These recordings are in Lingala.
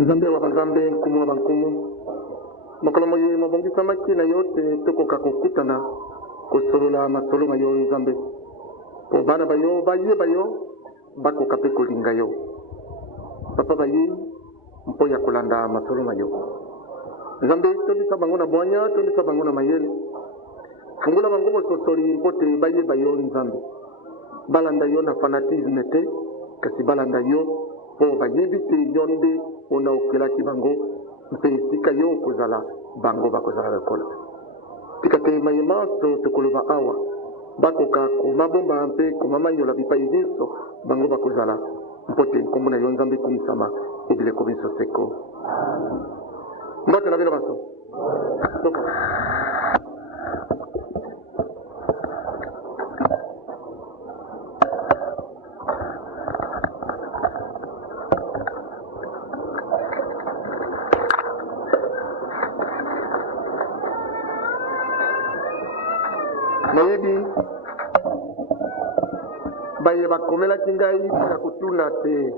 Nzambe wa bazambe nkumu wa bankumu makolo moye mabongisa makina yote tokoka kokutana kosolola masolo mayo nzambe po bana bayo baye bayo bakoka pe kolinga yo papa baye mpo ya kolanda masolo mayo nzambe tondisa bango na bwanya tondisa bango na mayele fungula bango bososoli mpote baye bayo nzambe balanda yo na fanatisme te kasi balanda yo po bayebi te yonde ona okelaki bango mpe esika yo okozala bango bakozala lokola tika te mayema so tokoloba awa bakoka komabomba mpe komamanyola bipai nyonso bango bakozala mpo te nkombo na yo nzambe ekumisama ebileko biso seko mbote na bino baso nayebi baye bakomelaki ngai mpona kotuna te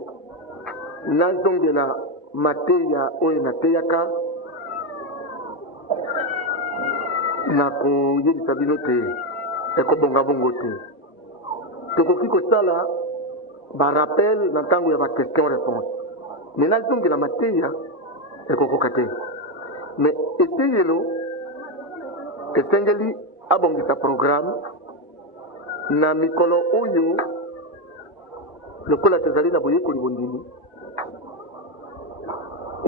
nazongela mateya oyo nateyaka na koyebisa bino te ekobonga bongo te tokoki kosala barappel na ntango ya baquestion réponse me nazongela mateya ekokoka te me eteyelo esengeli abongisa programme na mikolo oyo lokola tozali na boyekoli bondimi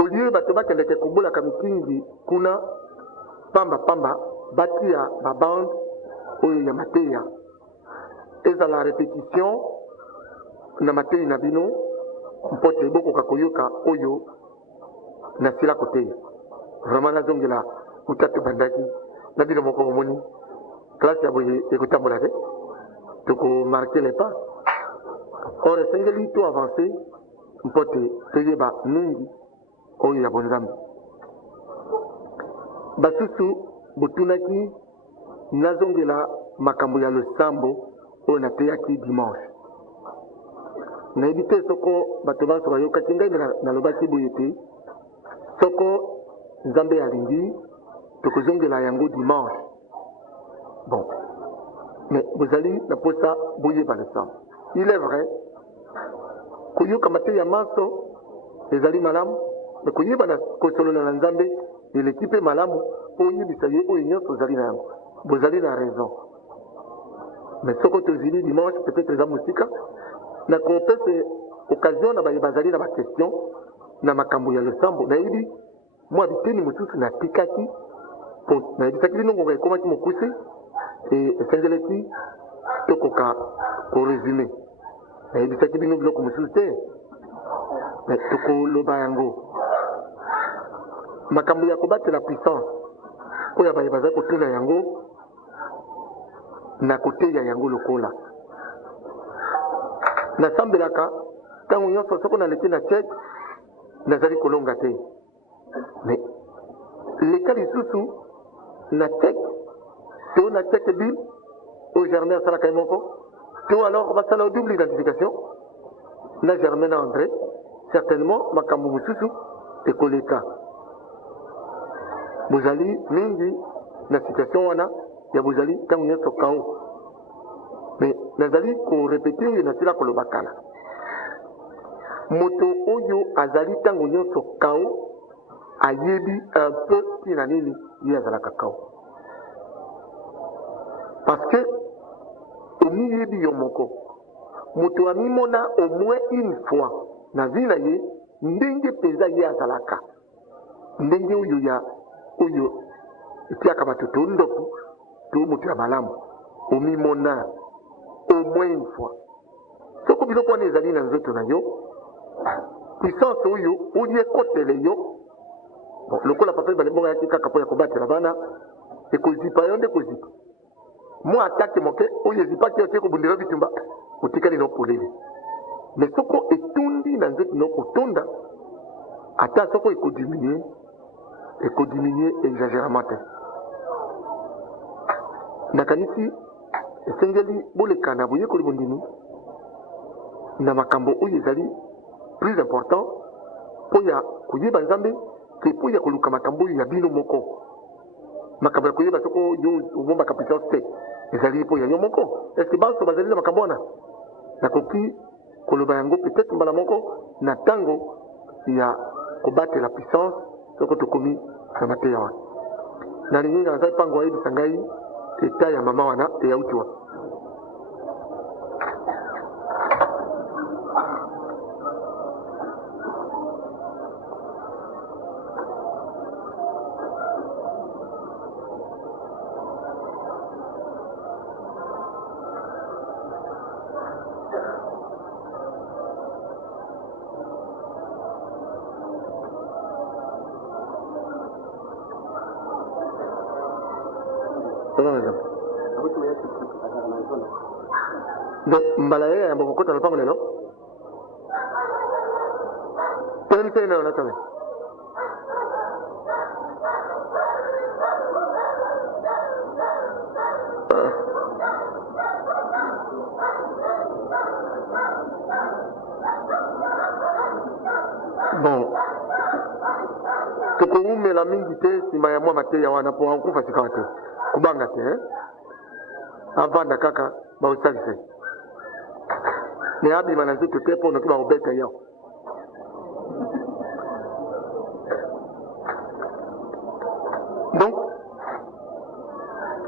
olie bato bakendeke kobolaka mitingi kuna pamba batia babande oyo ya mateya ezala repétition na mateyi na bino mpo te bokoka koyoka oyo nasila koteya vraiment nazongela utatu bandaki na bino moko bomoni classe ya boye ekotambola te tokomarke les pas or esengeli to avance mpo te toyeba mingi oyo ya bonzambe basusu botunaki nazongela makambo ya losambo oyo nateyaki dimanche nayebi te soko bato banso bayokaki ngai nalobaki boye te soko nzambe alingi tokozongela yango dimanche bon mais bozali na posa boyeba losambo il est vrai koyoka mateya maso ezali malamu me koyeba na kosolola na nzambe eleki mpe malamu mpo oyebisa ye oyo nyonso ozali na yango bozali na raison mais soko tozili dimanche peut-être eza mosika na kopesa occasion na baye bazali na baquestion na makambo ya losambo nayebi mwa biteni mosusu natikaki po nayebisaki bino ngonga ekomaki mokuse esengeleki tokoka koresume nayebisaki bino biloko mosusu te me tokoloba yango makambo ya kobatela puissance oyo baye bazali kotuna yango na koteya yango lokola nasambelaka ntango nyonso soko naleki na chek nazali kolonga te me leka lisusu na chek to na chek bible oyo germain asalaka ye moko to alors basala double identification na germain na andré certainement makambo mosusu ekoleka bozali mingi na situation wana ya bozali ntango nyonso kao me nazali korepete oyo nasila koloba kala moto oyo azali ntango nyonso kao ayebi un peu ntina nini ye azalaka kao parce que omiyebi yo moko moto amimona au moins une fois na vie na ye ndenge mpenza ye azalaka ndenge oyo ya oyo etiaka bato to ndoku to moto ya malamu omimona au moins une fois soko biloko wana ezali na nzoto na yo puissance oyo olie ekotele yo bon lokola papa balembonga yaki kaka mpo ya kobatela bana ekozipa yo nde kozipa mwa atake moke oyo ezipaki yo te kobundela bitumba otikali na opoleli mais soko etundi na nzoto na kotonda ata soko ekodiminue exagérément te nakanisi esengeli boleka na boyekoli bondimi na makambo oyo ezali plus important poya kuyeba nzambe ke poya koluka makambo ya bino moko makambo ya kuyeba soko yo ubomba puissance te ezali poya yo moko est-ce que banso bazali na makambo wana nakoki koloba yango peut-être mbala moko na tango ya kobatela puissance soko tokomi na mateya wana nalingi nazali mpango ayebisa ngai eta ya mama wana eyauti wana donc mbala ye ya mbokokota na pango lelo tene na natale bon tokoumela mingi te nsima ya mwa mateya wana mpo akufa sikawa te kubanga te avanda kaka baosalise me abima na nzoto te mpo noki bakobeta yo donc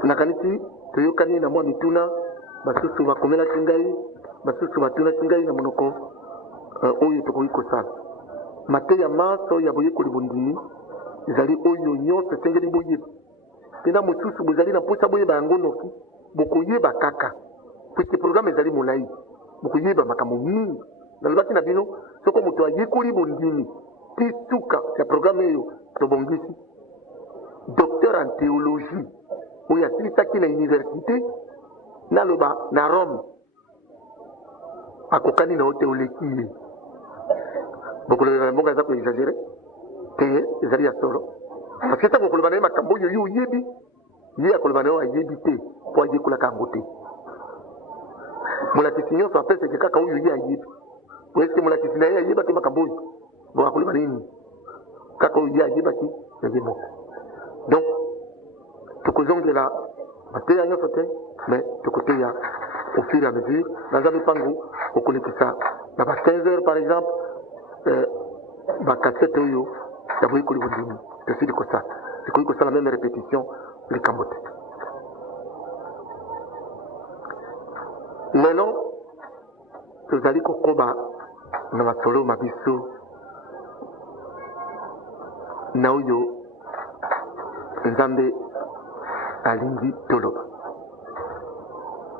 nakanisi toyokani na mwa mituna basusu bakomelaki ngai basusu batunaki ngai na monoko oyo tokoki kosala mateya maso ya boyekoli bondimi ezali oyo nyonso esengeli boyeba mpena mosusu bozali na mposa boyeba yango noki bokoyeba kaka puisque programme ezali molai bokoyeba makambo mingi nalobaki na bino soko moto ayekoli bondimi ti suka ya programme oyo tobongisi docteur en théologie oyo asilisaki na université naloba na Rome akokani na oyo te oleki ye bokolobela na mbongo aza koexagere te ezali ya solo parce que ntango okoloba na ye makambo oyo yo oyebi ye akoloba na yo ayebi te mpo ayekolaka yango te molakisi nyonso apeseke kaka oyo ye ayebi po eske molakisi na ye ayebaki makambo oyo bo akoloba nini kaka oyo ye ayebaki na ye moko donc tokozongela mateya nyonso te mais tokoteya au fur et à mesure naza mipango okolekisa na ba 15 heures par exemple bakasete oyo ya boyekoli bondimi tosili kosala ekoki kosala meme répétition likambo te lelo tozali kokoba na masolo ma biso na oyo nzambe alingi toloba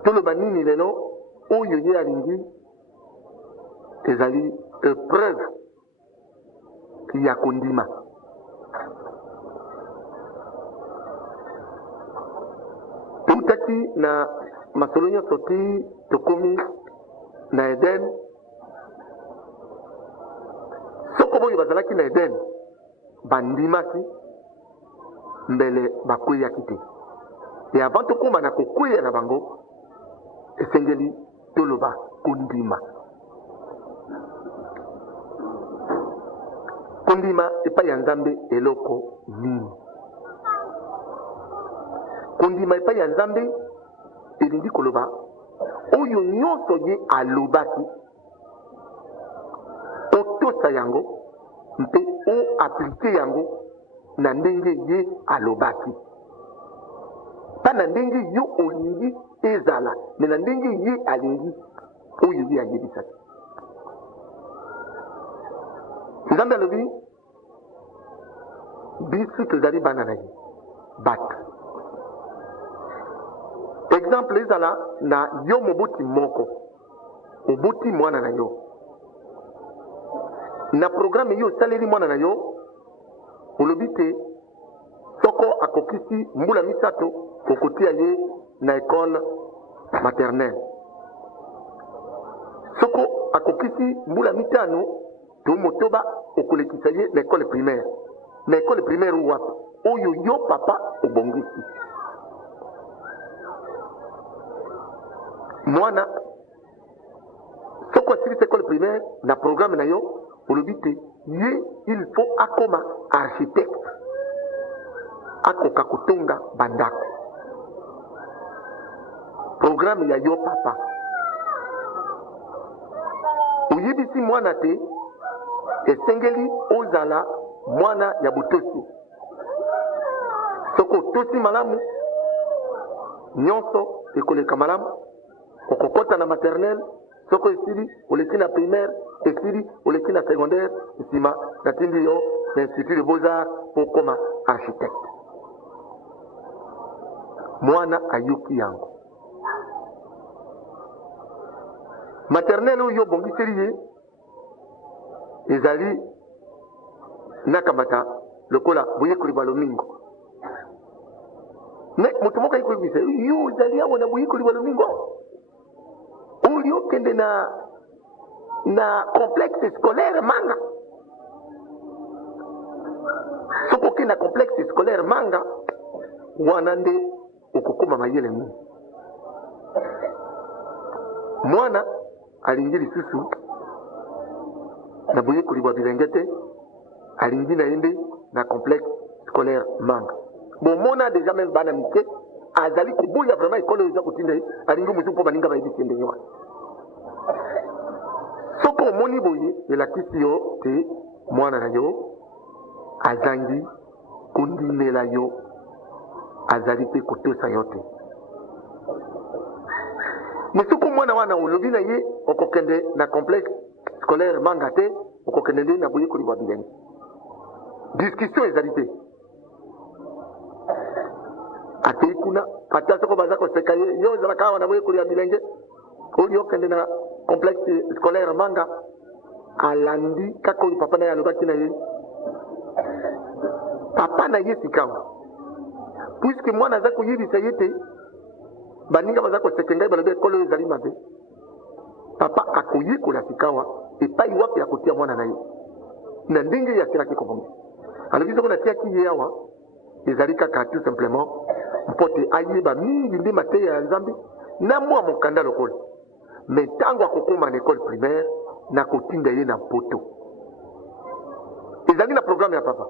toloba nini lelo oyo ye alingi ezali épreuve ya kondima toutaki na masolo nyonso ti tokomi na eden soko boyo bazalaki na eden bandimaki mbele bakweyaki te e avant tokóma na kokweya na bango esengeli toloba kondima kondima epai ya nzambe eloko nini kondima epai ya nzambe elingi koloba oyo nyonso ye alobaki otosa yango mpe oaplike yango na ndenge ye alobaki mpa na ndenge yo olingi ezala me na ndenge ye alingi oyo ye ayebisaki nzambe alobi biso tozali bana na ye bato exemple ezala na yo moboti moko oboti mwana na yo na programme yo osaleli mwana na yo olobi te soko akokisi mbula misato okotia ye na ekole maternelle soko akokisi mbula mitano to motoba okolekisa ye na ekole primaire na ekole primaire wapi oyo yo papa obongisi mwana soko asilisa ekole primaire na programme na yo olobi te ye il faut akoma architecte akoka kutunga bandako. Programme ya yo papa uyebisi mwana te esengeli ozala mwana ya botosi. Soko tosi malamu nyonso ekoleka malamu, okokota na maternelle, soko esili oleki na primaire, esili oleki na secondaire, nsima natindi yo na institut de beaux-arts pour koma architecte. Mwana ayuki yango. Maternelle oyo bongiseli ye ezali nakamata lokola buyekoli bwa lomingo. Mais mutu moko ayikoyebisa yo ezali awa na buyekoli bwa lomingo oli okende na complexe scolaire Manga. Soko okende na complexe scolaire Manga wana nde okokoma mayele mingi. Mwana alingi lisusu na buyekoli bwa bilenge te, alingi na yende na complexe scolaire Manga. Bon mona déjà même bana mike azali koboya vraiment école eza kotinda ye alingi musu mpo baninga bayebisi ndenge wana. Soko omoni boye elakisi yo te mwana na yo azangi kondimela yo, azali pe kotosa yo te. Mais soko mwana wana olobi na ye okokende na complexe scolaire Manga te, okokende nde na buyekoli bwa bilenge. Discussion ezali te. Atei kuna ata soko baza koseka ye yo ezalaka awa na buyekoli ya bilenge oli okende na complexe scolaire Manga alandi kaka oyo papa na ye alobaki na ye papa na ye sikawa, puisque mwana aza koyebisa ye te baninga baza koseka ngai balobi ekolo oyo ezali mabe, papa akoyekola sikawa epai wapi akotia mwana na ye na ndenge ye asilaki kobongisa. Alobi soko natiaki ye awa ezali kaka tout simplement mpo te ayeba mingi nde mateya ya Nzambe na mwa mokanda lokola. Mais ntango akokoma na école primaire na kotinda ye na poto ezali na programme ya papa.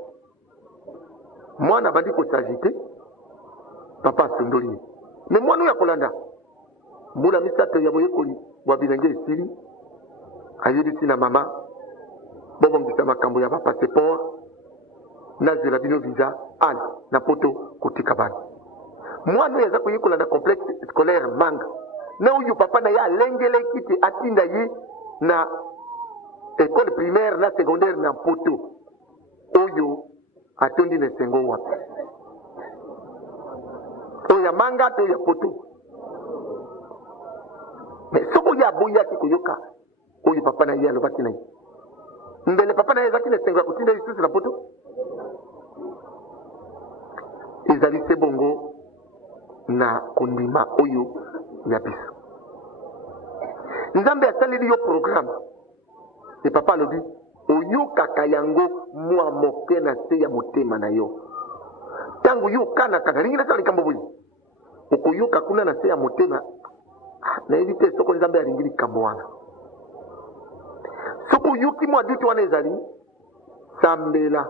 Mwana bandi kosagi te, papa asondoli ye. Mais mwana oyo akolanda mbula misato ya boyekoli bwa bilenge esili ayebisi na mama bobongisa makambo ya bapaseport nazela bino visa ale na poto kotika bana. Mwana oyo aza koyekola na complexe scolaire Manga na oyo papa na ye alengeleki te atinda ye na école primaire na secondaire na poto oyo atondi na esengo wapi oyo ya Manga to ya poto. Mais soko ya boyaki koyoka oyo papa na ye alobaki na ye mbele papa na ye ezaki na esengo ya kotinda ye lisusu na poto ezali se bongo na kondima oyo ya biso. Nzambe asaleli yo programme e papa alobi oyokaka yango mwa moke na se ya motema na yo. Tango yo kanaka na lingi nasala likambo boyi okoyoka kuna na se ya motema nayebi te soko Nzambe alingi likambo wana. Soko oyoki mwa duti wana ezali sambela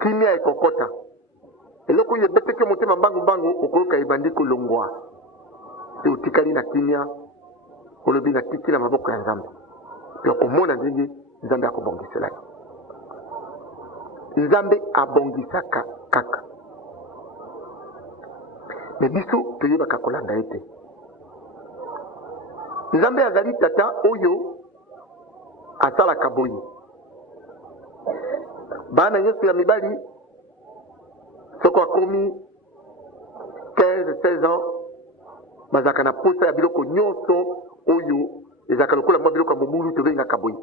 kimia ekokota eloko oyo ebeteki motema mbangu okoyoka ebandi kolongwa te otikali na kimia olobi na tiki na maboko ya Nzambe pe okomona ndenge Nzambe akobongisela yo. Nzambe abongisaka kaka me biso toyebaka kolanda ye te. Nzambe azali tata oyo asalaka boye bana nyonso ya mibali soko akomi 15-16 ans bazalaka na posa ya biloko nyonso oyo ezalaka lokola mwa biloko ya mobulu tobengaka boye.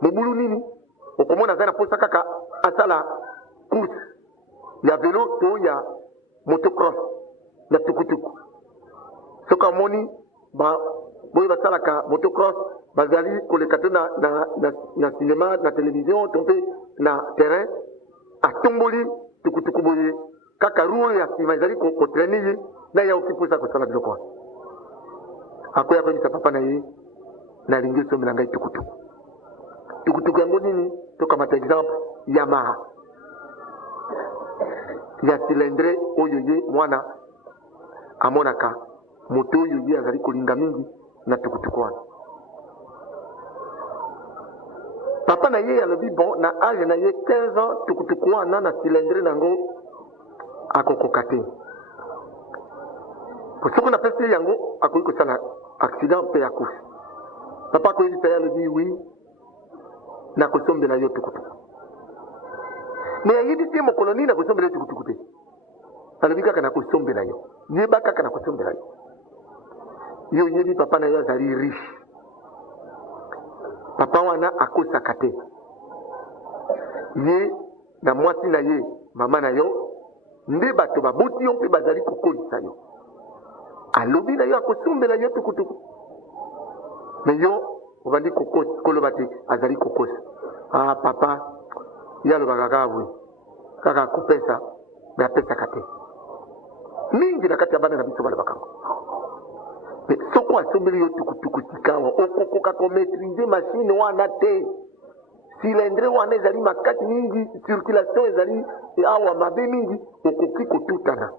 Mobulu nini okomona azali na posa kaka asala course ya velo to ya motocross na tukutuku. Soko amoni boye basalaka motocross bazali koleka te na cinéma na télévision to mpe na terrain atomboli tukutuku boye kaka ruo ya nsima ezali kotraine ye na ye okipusa kosala biloko wana akoya koyebisa papa na ye nalingi osomela ngai tukutuku. tukutuku yango nini tokamata exemple Yamaha ya cylindre oyo ye mwana amonaka moto oyo ye azali kolinga mingi na tukutuku wana. Papa na ye alobi bon na age na ye 15 ans tukutuku wana na cylindre nango akokoka te. Soki na pesi yango akoki kosala accident mpe akufi. Papa akoyebisa ye alobi oui nakosombela yo tukutuku. Me ayebisi ye mokolo nini nakosombela yo tukutuku te. Alobi kaka nakosombela yo. Yeba kaka nakosombela yo. Yo yebi papa na yo azali riche. Papa wana akosaka te. Ye na mwasi na ye mama na yo nde bato baboti yo mpe bazali kokolisa yo. Alobi na yo akosombela yo tukutuku. Me yo obandi koloba te azali kokosa. Ah papa ye alobaka kaka boye kaka akopesa me apesaka te. Mingi na kati ya bana na biso balobaka ngo. Me soko asombeli yo tukutuku sikawa okokoka komaîtriser machine wana te. Cylindre wana ezali makati mingi, circulation ezali awa mabe mingi, okoki kotutana.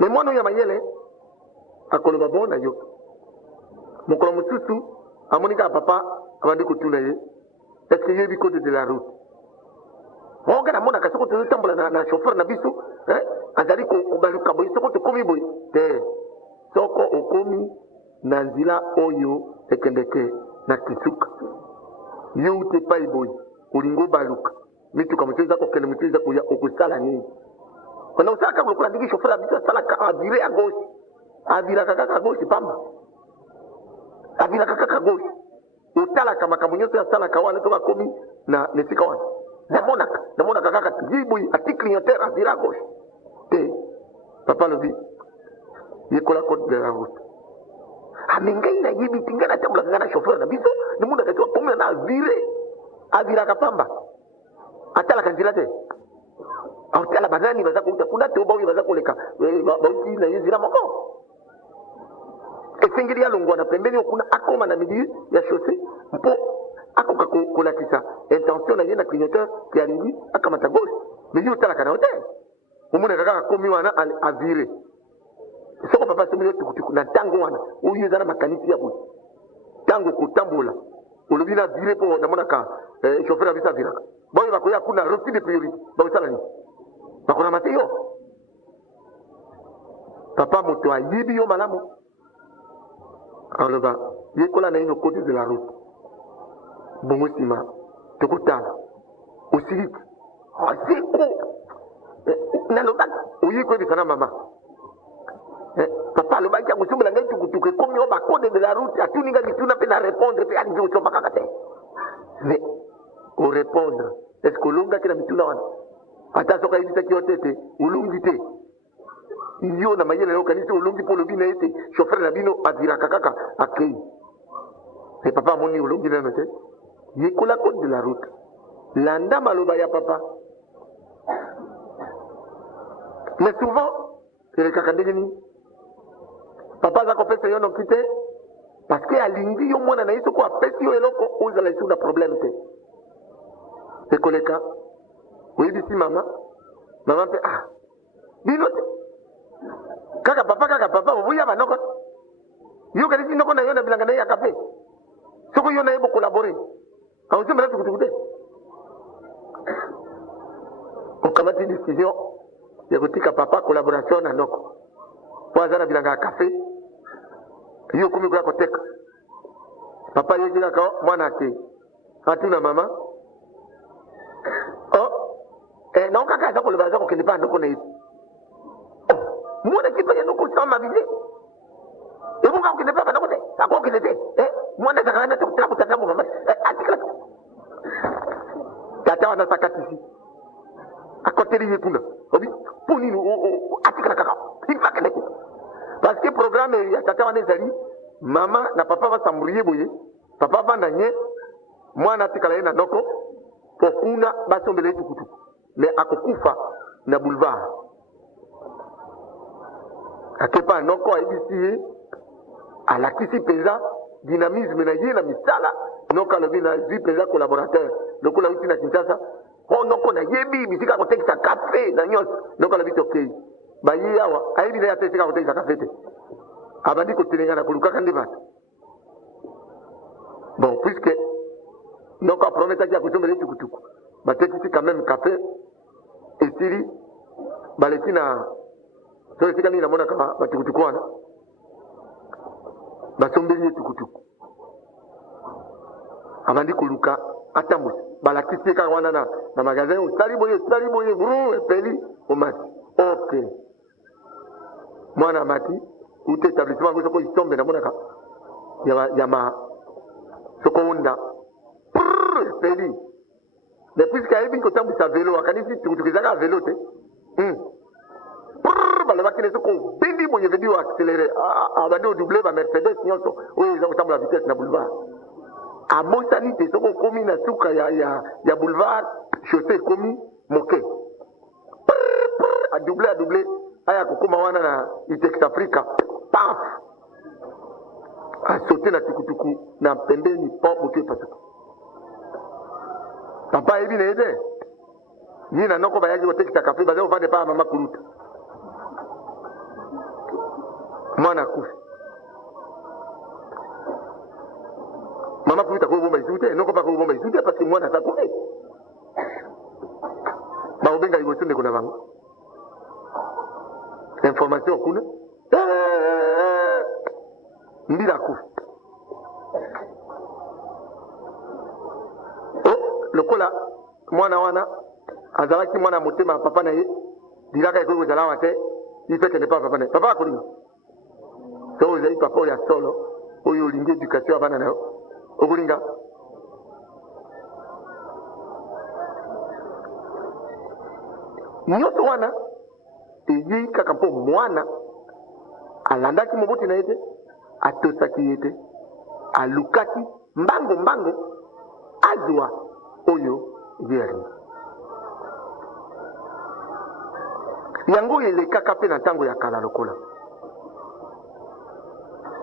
Me mwana ya mayele akoloba bona yo. Mokolo mosusu amonika papa abandi kotuna ye. Est-ce que yebi code de la route? Onga na mona kasoko to tambola na chauffeur na biso, azali ko baluka boy soko to komi boy. Te. Soko okomi na nzila oyo ekendeke na kisuka. Yo te pai boy. Olingo baluka. Mitu kama tuza ko kene mitu za ko ya okusala nini? Kana usaka ko ndiki chauffeur na biso sala ka avire à gauche. Avira kaka gauche pamba. Avira kaka gauche. Utala kama kamunyoto ya sala kawana toka komi na nesika wana. Namona kaka jibu ati clignoteur avira gauche. Te. Papa le dit. Yekola code de la route. Amingai na yibi tingana tabula ngana chauffeur na biso ni munda kati komi na avira kapamba. Atala kanjila te. Autala banani baza kuta kuna te obawi baza koleka. Bauti na yezira moko. Esengeli ya longwa na pembeni okuna akoma na midi ya chaussée mpo akoka kolakisa intention na ye na clignoteur ki alingi akamata gauche. Mais yo tala kana hotel. Omuna kaka komi wana avire. Soko papa somi yo tukutuku na tango wana. Oyo ezana makanisi ya boy. Tango kotambola. Olobi na vire po na monaka chauffeur abisa viraka. Boy bakoya kuna refus de priorité. Bakosala ni. Bakona mate yo. Papa moto ayibi yo malamu. Aloba yekola na ino code de la route. Bongo sima tokotala. Osiriki. Osiko. Naloba oyiko bisana mama. Papa aloba kia kusumbela ngai tukutuku komi oba code de la route atuninga bituna pe na répondre pe ali jo baka kate. Mais au répondre est-ce que longa kila bituna wana ata soka ibisa kiotete ulungi te. Iyo na mayele yo kanisi ulungi polo bina ete chauffeur na bino adira kakaka akei. Et papa moni ulungi na mete. Yekola code de la route. Landa maloba ya papa. Mais souvent c'est le kakandegeni. Papa za kopesa yo nokite parce que alingi yo mwana na yeso ko apesi yo eloko ozala isu na problème te. C'est koleka. Oui bisi mama. Mama pe bino te. Kaka papa obuya banoko. Yo kanisi noko na yo na bilanga na ya café. Soko yo na yebo collaborer. Awuze mala tukutukude. Okamati décision ya kutika papa collaboration na noko. Wazana bilanga café. Yo kumi kwa koteka. Papa yo jina kwa mwana ake. Hatuna mama. Non kaka za collaboration ko kilipa noko na yesu. Mwana kipa ya noko sama bide. Ebo ka kilipa noko te. Ako kilete. Mwana zakana tukutabu tatamu mama. Atikala. Tata wana sakatisi. Akoteli yekuna. Obi ponino atikala kaka. Ipaka neko. Parce que programme ya tata wana ezali mama na papa va samuriye boye. Papa va nanye mwana atikala na noko pokuna basombele tukutuku. Mais akokufa na boulevard. Akepa noko aibisi alakisi peza dynamisme na ye na misala noka lobi na vie présent collaborateur lokola uti na Kinshasa noko na yebi bisika kotekisa café na nyonso noka lobi tokei bayi awa ayebi na yate sika kotekisa café te abandi kotelenga na kolukaka nde bato bon puisque noka prometaki ya kosombela tukutuku batekisi quand même café esili baleki na so esika nini namonaka batukutuku wana basombeli ye tukutuku abandi koluka atambusi balakisi ye kaka wana na magasin osali boye vru epeli omati ok mwana amati ute établissement yango soko isombe namonaka ya soko onda epeli mais puisque ayebi kotambwisa velo akanisi tukutuku ezaka velo te balobaki ne soko obindi boye vedi oaccéléré abandi odouble bamercedes nyonso oyo eza kotambola vitesse na boulevard abosani te soko okomi na suka ya boulevard chaussée ekomi moke adouble aya kokoma wana na Itex Africa paf asaute na tukutuku na pembeni po moke epasuki papa ayebi na ye te ni na noko bayaki kotekisa kafe baza kovande pa mama kuluta mwana akufi mama kuluta kobomba isu te noko pa kobomba isu te parce que mwana asakufi baobenga liboso ndeko na bango information kuna mbila akufi lokola mwana wana azalaki mwana motema papa na ye dilaka ekoki kozala awa te ifekende pa papa na ye papa akolinga so ozali papa oyo ya solo oyo olingi éducation ya bana na yo okolinga nyonso wana eyei kaka mpo mwana alandaki moboti na ye te atosaki ye te alukaki mbango azwa oyo ye alingi yango elekaka mpe na ntango ya kala lokola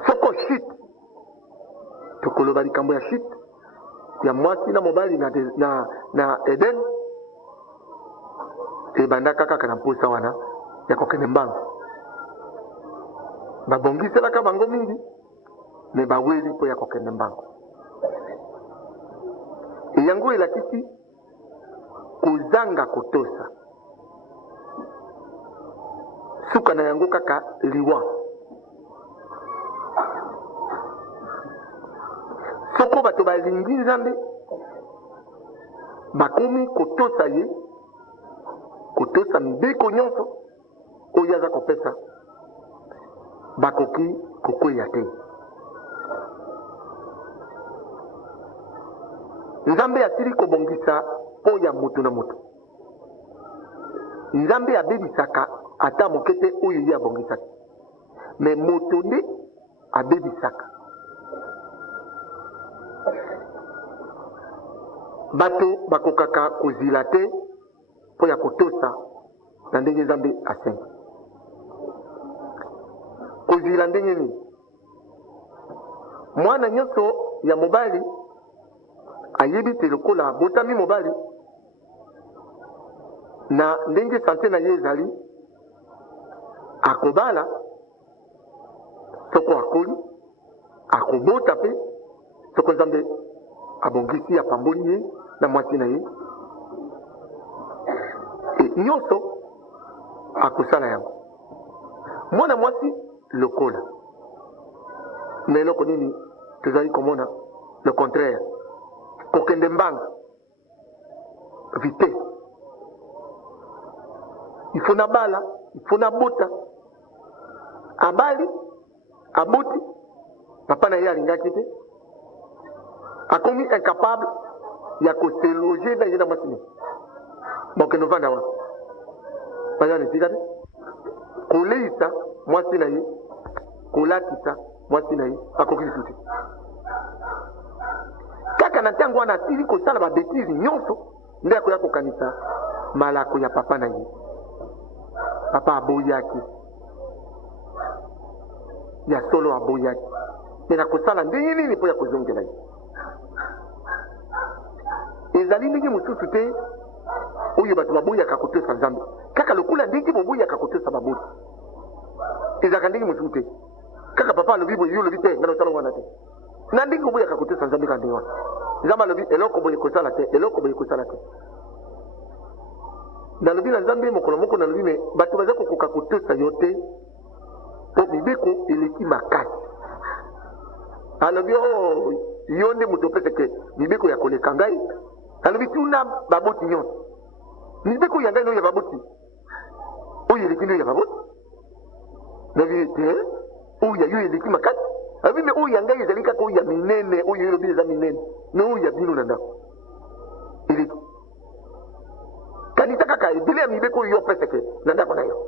soko shit tokoloba likambo ya shit ya mwasi na mobali na Eden ebandaka kaka na mposa wana ya kokende mbango babongiselaka bango mingi me baweli mpo ya kokende mbango yango elakisi kozanga kotosa suka na yango kaka liwa soko bato balingi nzambe bakomi kotosa ye kotosa mbeko nyonso oyo aza kopesa bakoki kokweya te nzambe asili kobongisa mpo ya moto na moto nzambe abebisaka ata moke te oyo ye abongisaki me moto nde abebisaka bato bakokaka kozila te mpo ya kotosa na ndenge nzambe asengi kozila ndenge nini mwana nyonso ya mobali ayebi te lokola abotami mobali na ndenge sante na ye ezali akobala soko akoli akobota mpe soko nzambe abongisi apamboli ye na mwasi na ye nyonso akosala yango mwana mwasi lokola na eloko nini tozali komona le contraire kokende mbanga vitesse ifo na bala ifo na bota abali aboti papa na ye alingaki te akomi incapable ya koseloge na ye na mwasi ne bokende ovanda wana bazana esika te koleisa mwasi na ye kolatisa mwasi na ye akoki lisu te kaka na ntango wana asili kosala babetise nyonso nde akoya kokanisa malako ya papa na ye papa aboyaki ya solo aboyaki ena kosala ndenge nini mpo ya kozongela ye. Ezali ndenge mosusu te oyo bato baboyaka kotosa Nzambe kaka lokola ndenge boboyaka kotosa baboti. Ezalaka ndenge mosusu te kaka papa alobi boye yo olobi te nga nasala wana te na ndenge oboyaka kotosa Nzambe ka ndenge wana. Nzambe alobi eloko boye kosala te, eloko boye kosala te. Nalobi na Nzambe mokolo moko nalobi me bato baza kokoka kotosa yo te po mibeko eleki makasi. Alobi yo nde moto opeseke mibeko ya koleka ngai. Alobi tuna baboti nyonso mibeko ya ngai no ya baboti oyo eleki no ya baboti. Nalobi te oyo yo eleki makasi. Alobi me oyo ya ngai ezali kaka oyo ya minene oyo elobi eza minene me oyo ya bino na ndako eleki kanisa kaka ebele ya mibeko oyo yo opeseke na ndako na yo.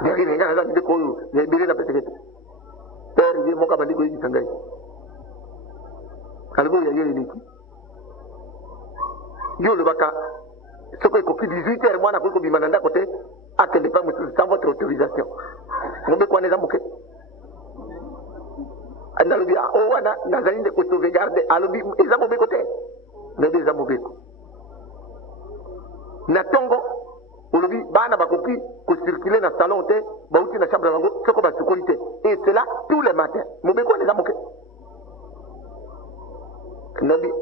Ndenge nenga naza mibeko oyo ya ebele na peseke te pere ye moka bandi koyebisa ngai. Alobi oyo ya yo eleki yo olobaka soko ekoki 18h mwana akoki kobima na ndako te akende pa mosusu sans votre autorisation. Mobeko wana eza moke. Nalobi wana nazali nde kosauvegarde. Alobi eza mobeko te. Nalobi eza mobeko. Na tongo olobi bana bakoki kocirculer na salon te bauti na chambre bango soko basukoli te. Et cela tous les matins. Mobeko wana eza moke. Nalobi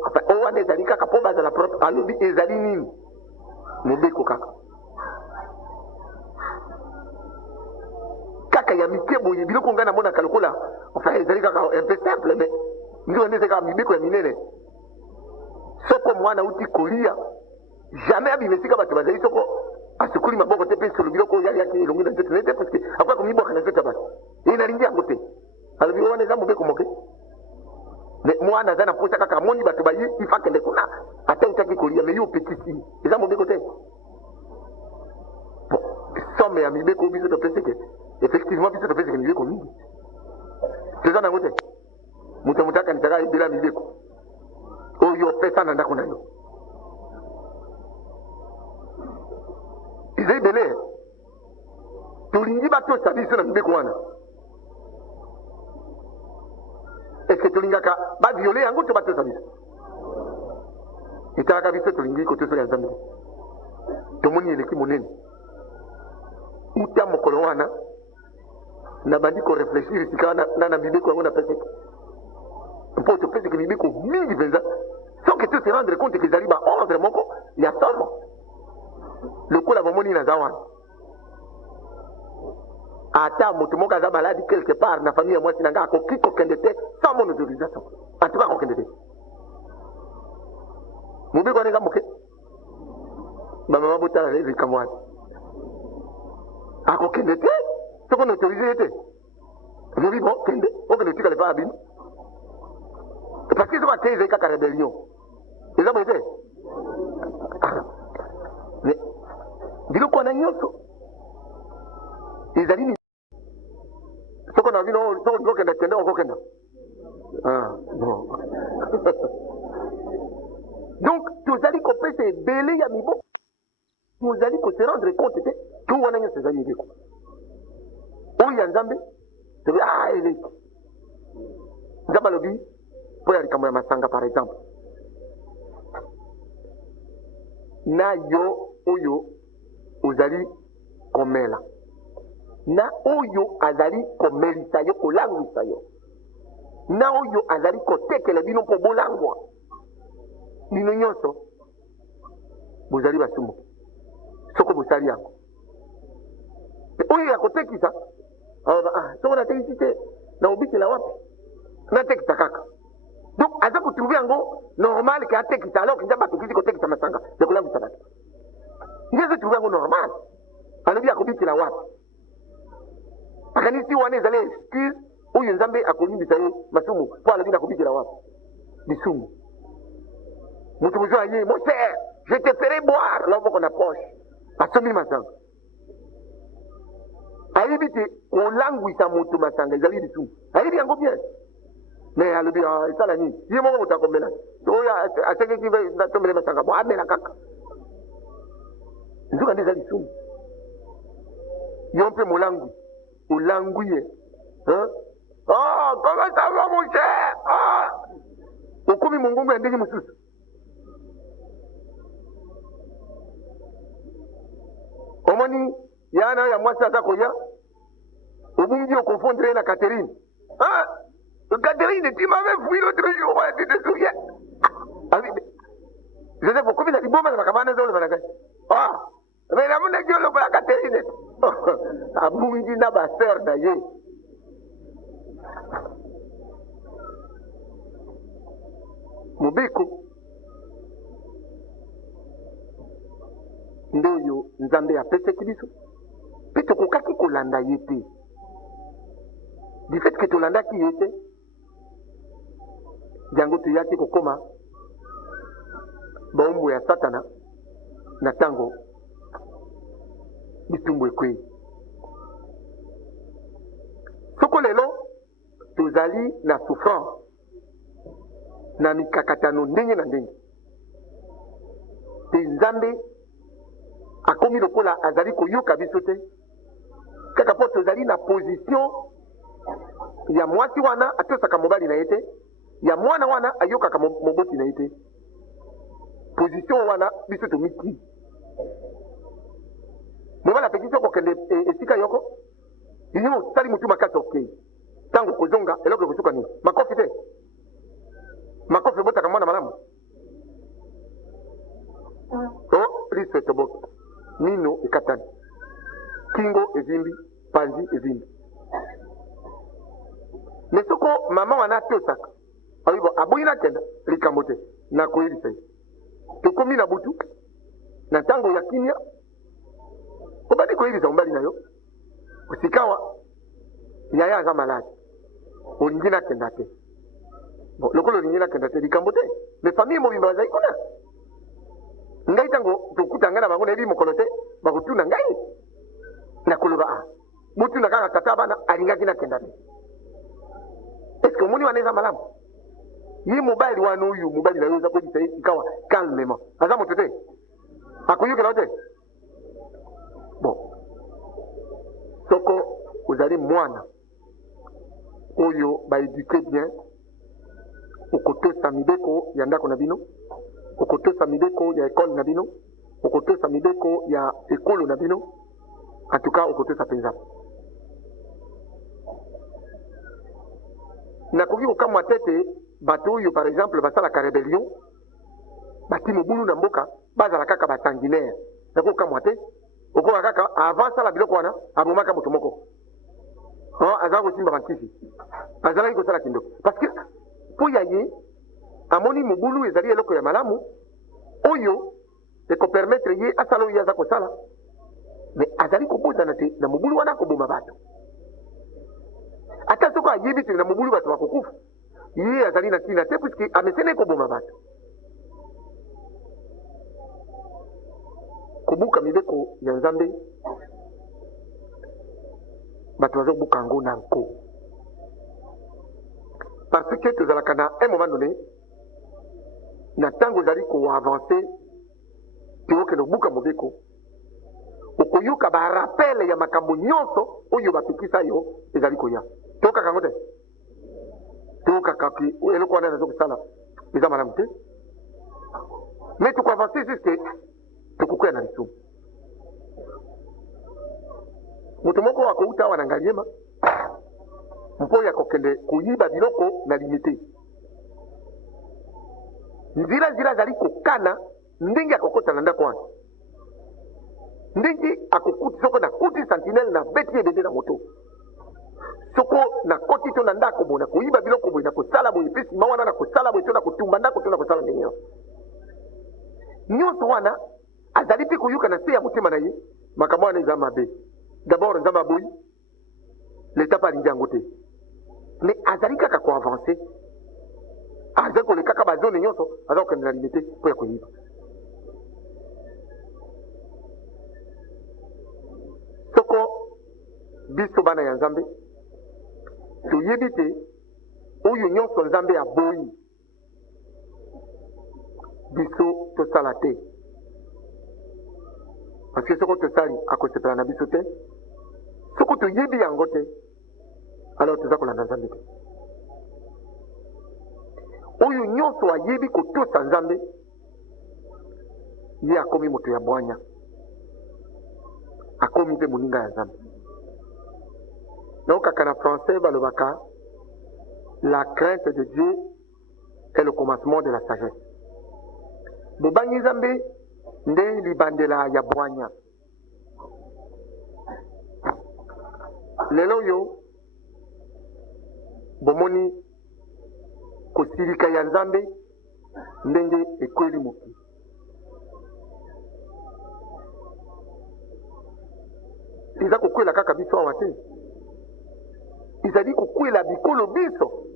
wana ezali kaka po bazala propre. Alobi ezali nini mobeko kaka kaka ya mike boye biloko ngai namonaka lokola enfin ezali kaka un peu simple mais ndio nde kaka mibeko ya minene. Soko mwana uti kolia jamais abima esika bato bazali soko asukuli maboko te mpe solo biloko oyo yaki elongi na nzoto nete parce que akoya komiboka na nzoto ya bato enalingi yango te. Alobi wana eza mobeko moke me mwana aza na mposa kaka amoni bato bayi ifa akende kuna ata utaki kolia me yo opekisi eza mobeko te. Bon somme ya mibeko biso topeseke effectivement biso topeseke mibeko mingi toza nango te. Moto moto akanisaka ebela mibeko oyo opesa na ndako na yo eza ebele. Tolingi batosa biso na mibeko wana eske tolingaka baviole yango to batosa biso etalaka biso tolingi kotosa ya Nzambe tomoni eleki monene uta mokolo wana nabandi koreflechir sika na mibeko yango napeseke mpo topeseke mibeko mingi mpenza soki to se rendre compte ke ezali baordre moko ya somo lokola bomoni naza wana ata moto moko aza maladi quelque part na famille ya mwasi na nga akoki kokende te sans mon autorisation antuka akokende te. Mobeko wana eza moke bamama botala likambo wana akokende te soko na autorize ye te. Lobi bon kende okende otikala epa ya bino parce que soko ate ezali kaka rébellion eza boye te. Biloko wana nyonso ezali soko na bino soko okokenda kende okokenda bon. Donc tozali kopesa ebele ya miboko tozali kose rendre compte te to wana nyonso ezali mibeko oyo ya Nzambe tobi eleki Nzambe alobi mpo ya likambo ya masanga par exemple na yo oyo ozali komela na oyo azali komelisa yo kolangwisa yo na oyo azali kotekela bino mpo bolangwa bino nyonso bozali basumu soko bosali yango oyo ya kotekisa soko natekisi te na obikela wapi natekisa kaka donc aza kotrouve yango normal ke atekisa alors Nzambe atokisi kotekisa masanga ya kolangwisa bato nde aza trouve yango normal alobi akobikela wapi akanisi wana ezali excuse oyo Nzambe akolimbisa ye masumu mpo alobi nakobikela wapi lisumu. Moto mozwa ye mon cher je te ferai boire loboko na poche asombi masanga ayebi te kolangwisa moto masanga ezali lisumu ayebi yango bien mais alobi esala nini ye moko moto akomela oyo asekeki tombele masanga bo amela kaka nzoka nde eza lisumu. Yo mpe molangwi olangwi ye Oh, comment ça va mon cher? Ah! Okumi mungungu endeni mususu. Omoni yana ya mwasi azakoya. Obungi au confondre na Catherine. Ah! Catherine, tu m'avais fouillé l'autre jour, tu te souviens? Ah oui, Joseph, pourquoi il a dit bon, mais la cabane est dans le bagage? Ah! Mais la monnaie qui est le bagage Catherine. Abungi na ba sœur d'ailleurs. Mobeko ndoyo nzambe apesaki biso mpe tokokaki kolanda ye te. Du fait que tolandaki ye te yango toyaki kokoma baumbu ya satana na ntango bitumbu ekwei. Soko lelo tozali na souffrance na mikakatano ndenge na ndenge te nzambe akomi lokola azali koyoka biso te kaka mpo tozali na position ya mwasi wana atosaka mobali na ye te, ya mwana wana ayokaka moboti na ye te. Position wana biso tomiki mobali apekisi yo kokende esika yoko yo osali motu makasi okei ntango kozonga eloko ekosuka nini? Makofi te, makofi ebotaka mwana malamu. O liso etoboki mino ekatani kingo ezimbi panzi ezimbi. Me soko mama wana atosaka ayibo aboyi nakenda likambo te nakoyebisa ye tokomi na butu na ntango ya kimia obandi koyebisa mobali na yo osikawa yaya aza maladi olingi nakenda te. Bon, lokolo olingi nakenda te likambo te. Me famille mobimba bazali kuna ngai ntango tokuta ngai na bango nayebi mokolo te bakotuna ngai nakoloba a botuna kaka tata bana alingaki nakenda te. Eske omoni wana eza malamu? Ye mobali wana oyo mobali na yo oza koyebisa ye sikawa calmement aza moto te akoyokela yo te. Bon, soko ozali mwana oyo baeduke bien okotosa mibeko ya ndako na bino, okotosa mibeko ya ekole na bino, okotosa mibeko ya ekolo na bino, en tout cas okotosa penza. Nakoki kokamwa tete bato oyo par exemple basalaka rébellion bati mobulu na mboka bazala kaka basanguinaire. Nakoki kokamwa te okoka kaka avant sala biloko wana abomaka moto moko azala kosimba bankisi azalaki kosala kindoki parce que mpo ya ye amoni mobulu ezali eloko ya malamu oyo ekopermettre ye asala oyo aza kosala, me azali kobotana te na mobulu wana akoboma bato. Ata soko ayebi te na mobulu bato bakokufa ye azali na ntina te puisque amesene ekoboma bato. Kobuka mibeko ya nzambe bato bazobuka yango na nko parce que tozalaka na un moment donné na ntango ozali koavance tookende obuka mobeko okoyoka barapele ya makambo nyonso oyo bapekisa yo ezali koya. Tokaka yango te, tokaka ki eloko wana nazo kosala eza malamu te, mais tokoavance juske tokokwea na lisumu. Moto moko akouta awa na ngaliema mpo ya kokende koyiba biloko na limite nzila azali kokana ndenge akokota na ndako wana, ndenge akokuti soko na kuti sentinelle na beti ebende na moto soko na koti to na ndako boye na koyiba biloko boye na kosala boye mpe nsima wana na kosala boye to na kotumba ndako to na kosala ndenge nyonso wana azali mpe koyoka na se ya motema na ye makambo wana eza mabe. D'abord nzambe aboyi leta mpe alingi yango te, mais azali kaka koavance azali koleka kaka bazone nyonso aza kokende na limite mpo ya koyiba. Soko biso bana ya nzambe toyebi te oyo nyonso nzambe aboyi biso tosala te, parce que soko tosali akosepela na biso te, soko toyebi yango te alors toza kolanda nzambe te. Oyo nyonso ayebi kotosa nzambe ye akomi moto ya bwanya, akomi mpe moninga ya nzambe. Naokaka na français balobaka la crainte de Dieu est le commencement de la sagesse. Bobangi nzambe nde libandela ya bwanya. Lelo yo bomoni kosilika ya nzambe ndenge ekweli moki. Iza kokwela kaka biso awa te, izali kokwela bikolo biso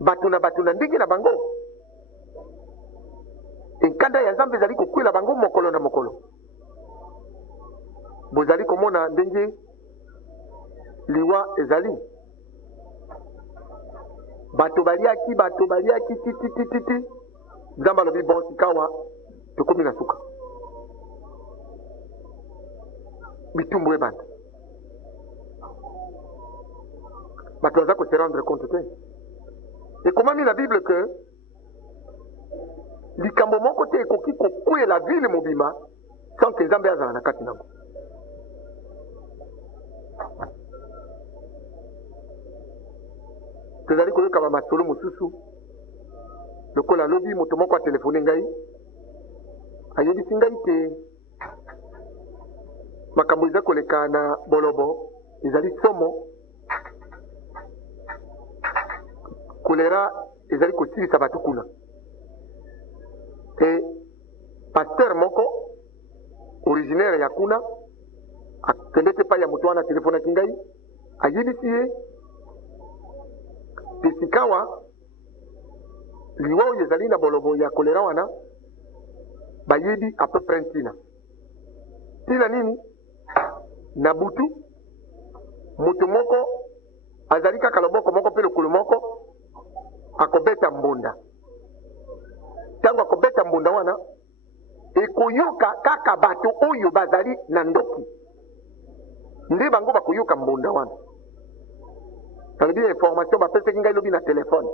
bato na ndenge na bango. Enkanda ya nzambe ezali kokwela bango mokolo na mokolo. Bozali komona ndenge liwa ezali bato baliaki titititi nzambe alobi bon sikawa tokomi na suka bitumbu ebanda. Bato baza kose rendre compte te. Ekomami na Bible ke likambo moko te ekoki kokwela vile mobima sans ke nzambe azala na kati nango. Tozali koyoka ba masolo mosusu lokola alobi moto moko atelefone ngai ayebisi ngai te makambo eza koleka na bolobo ezali somo, kolera ezali kosilisa bato kuna. E pasteur moko originaire ya kuna akende te pa ya moto wana telefonaki ngai ayebisi ye tesikawa liwa oyo ezali na bolobo ya kolera wana bayebi a peu près ntina nini na butu moto moko azali kaka loboko moko mpe lokolo moko akobeta mbunda. Tango akobeta mbunda wana ekoyoka kaka bato oyo bazali na ndoki nde bango bakoyoka mbunda wana. Talobi information bapesaki ngai lobi na telefone.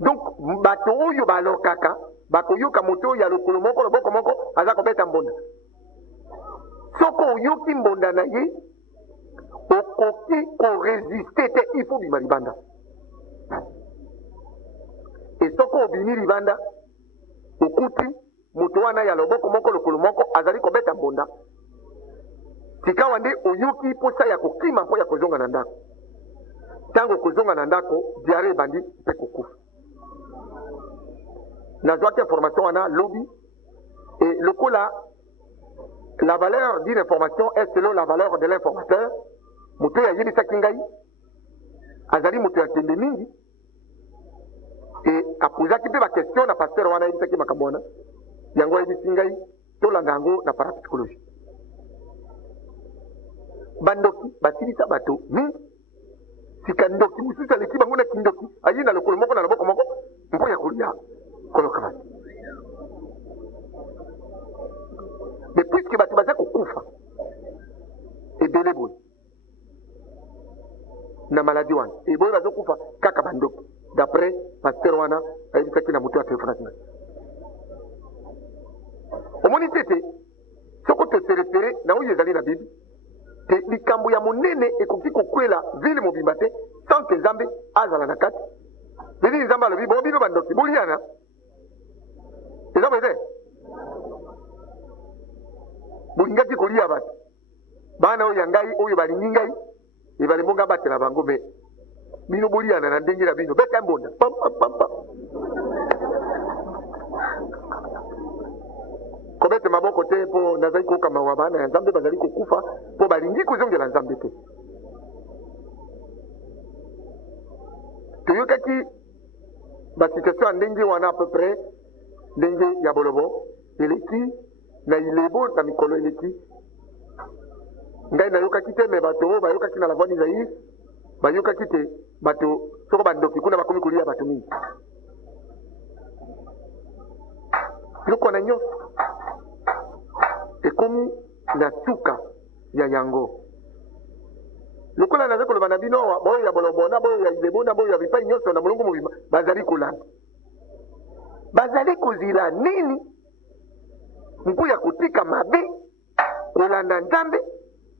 Donc bato oyo balokaka bakoyoka moto oyo ya lokolo moko loboko moko aza kobeta mbunda. Soko oyoki mbunda na ye okoki koresiste te, il faut bima libanda. E soko obimi libanda okuti moto wana ya loboko moko lokolo moko azali kobeta mbunda, sikawa nde oyoki posa ya kokima mpo ya kozonga na ndako. Tango kozonga na ndako diare ebandi mpe kokufa. Nazwaki information wana lobi et lokola la valeur d'une information est selon la valeur de l'informateur. Moto ya yebisaki ngai azali moto ya tembe mingi et apozaki mpe bakestion na pasteur wana yebisaki makambo wana yango ayebisi ngai tolanda yango na parapsychologie. Bandoki basilisa bato mingi sika ndoki mosusu aleki bango na kindoki ayi na lokolo moko na loboko moko mpo ya kolia koloka bato. Mais puisque bato baza kokufa ebele boye na maladi wana eboye bazokufa kaka bandoki d'après pasteur wana ayebisaki na moto ya telefonaki ngai. Omoni tete soko toserefere na oyo ezali na Bible te likambo ya monene ekoki kokwela vile mobimba te sans que nzambe azala na kati. Bili nzambe alobi bo bino bandoki boliana eza boye te bolingaki kolia bato bana oyo ya ngai oyo balingi ngai ebalembo nga batela bango me bino boliana na ndenge na bino beta mbonda kobete maboko te mpo nazali kokama wa bana ya nzambe bazali kokufa mpo balingi kozongela nzambe te. Toyokaki basituation ya ndenge wana à peu près ndenge ya bolobo eleki na ilebo na mikolo eleki ngai nayokaki te me bato oyo bayokaki na la voix d'Isaïe bayokaki te bato soko bandoki kuna bakomi kolia bato mingi biloko na nyonso ekomi na suka ya yango. lokola naza koloba na bino awa boyo ya bolobona boyo ya izebona boyo ya bipai nyonso na molongo mobima bazali kolanda bazali kozila nini mpo ya kotika mabe kolanda nzambe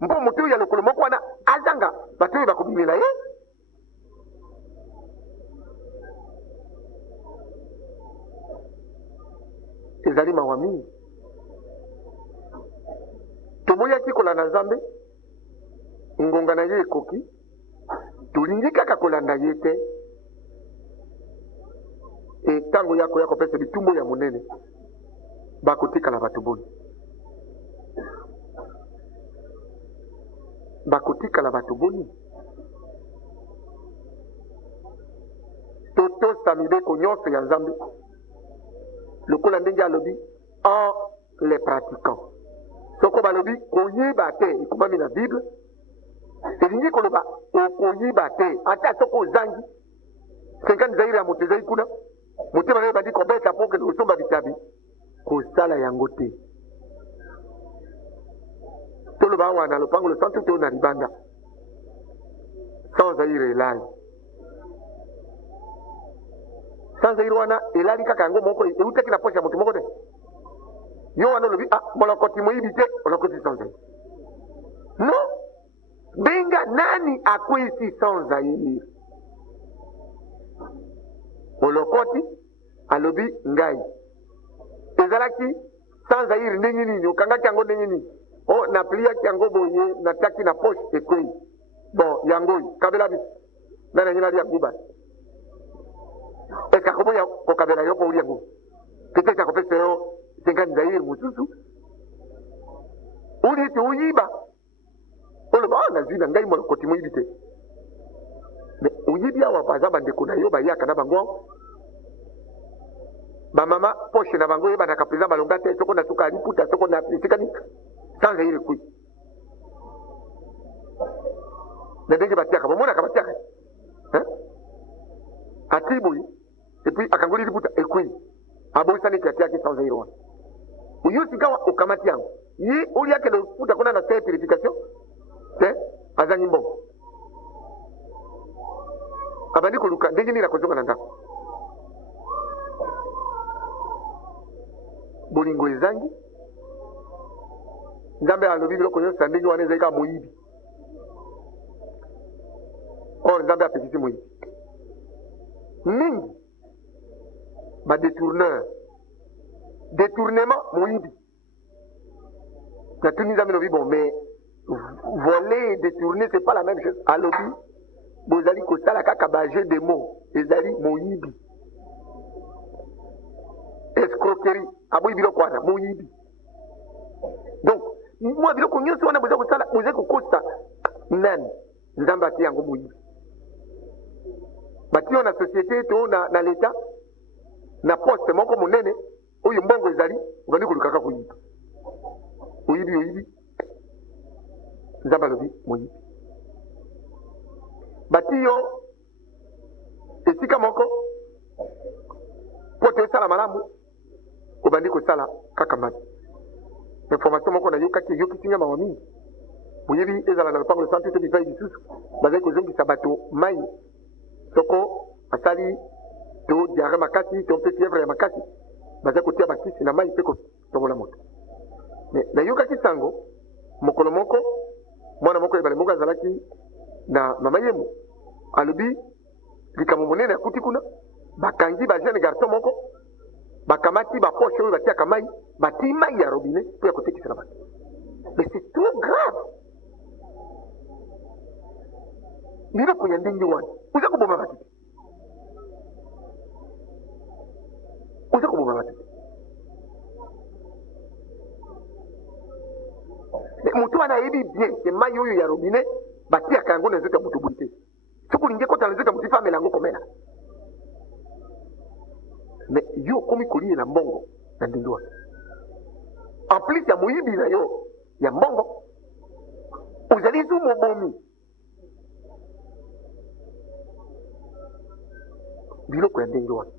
mpo moto oyo ya lokolo moko wana azanga bato oyo bakobimela ye ezali mawa mingi toboyaki kolanda nzambe ngonga na ye ekoki tolingi kaka kolanda ye te ntango yako ya kopesa bitumbu ya monene bakotikala bato boni bakotikala bato boni totosa mibeko nyonso ya nzambe lokola ndenge alobi en les pratiquants soko balobi koyeba te ekomami na bible elingi koloba okoyiba te ata soko ozangi 50 zaire ya moto ezali kuna motema naye bandi kobeta mpo okende kosomba bitabi kosala yango te toloba awa na lopango losantu te na libanda sans zaire elali sans zaire wana elali kaka yango moko eutaki na poshe ya moto moko te yo wana olobi molokoti moyibi te olokoti sans zaire non benga nani akwisi sans zaire olokoti alobi ngai ezalaki sans zaire ndenge nini okangaki yango ndenge nini napliaki yango boye natiaki na poshe ekwei bon yango kabela biso nani anyinali yango basi eske akoboya kokabela yo mpo oli yango peut-être akopesa yo 50 zaire mosusu oli ete oyiba oloba nazwi na ngai molokoti moyibi te me oyibi awa baza bandeko na yo bayaka na bango bamama poshe na bango yebanaka mpenza balonga te soko na suka aliputa soko na esikani sans zaire kui na ndenge batiaka bomonaka batiaka ati boye epuis akangoli liputa ekui abosaniki atiaki sans zaire wana oyo sikawa okamati yango ye oli akende ofuta kuna na te purification te azangi mbongo abandi koluka ndenge nini akozonga na ndako bolingo ezangi nzambe alobi biloko nyonso ya ndenge wana ezali kaka moyibi or nzambe apekisi moyibi mingi badetourneur détournement moyibi natuni nzambe lobi bon mais voler et détourner c'est pas la même chose alobi bozali kosala kaka bajeu de mots ezali moyibi escroquerie aboyi biloko wana moyibi donc mwa biloko nyonso wana boza kosala boza kokosa nani nzambe atie yango moyibi batie yo na société to na l'état na poste moko monene oyo mbongo ezali obandi kolukaka koyiba oyibi nzambe alobi moyibi bati yo esika moko po te osala malamu obandi kosala kaka mati information moko nayokaki eyokisi nga mawa mingi boyebi ezala na lopango losantu te bipai lisusu bazali kozongisa bato mai soko asali to diare makasi to mpe fievre ya makasi bazali kotia bakisi na mai mpe kotongola moto nayokaki sango mokolo moko mwana moko ebale moko azalaki na mama yemu alobi likambo monene akuti kuna bakangi bajeune garçon moko bakamati baposhe oyo batiaka mai bati mai ya robinet mpo ya kotekisa na bato mais c'est trop grave biloko ya ndenge wana oza koboma bato te oza koboma bato te moto wana ayebi bien ke mai oyo ya robinet batiaka yango na nzoto ya moto boyi te soki olingi ekota na nzoto ya moto ifa amela yango komela mais yo okomi koliela mbongo na ndenge wana en plus ya moyibi na yo ya mbongo ozali zu mobomi biloko ya ndenge wana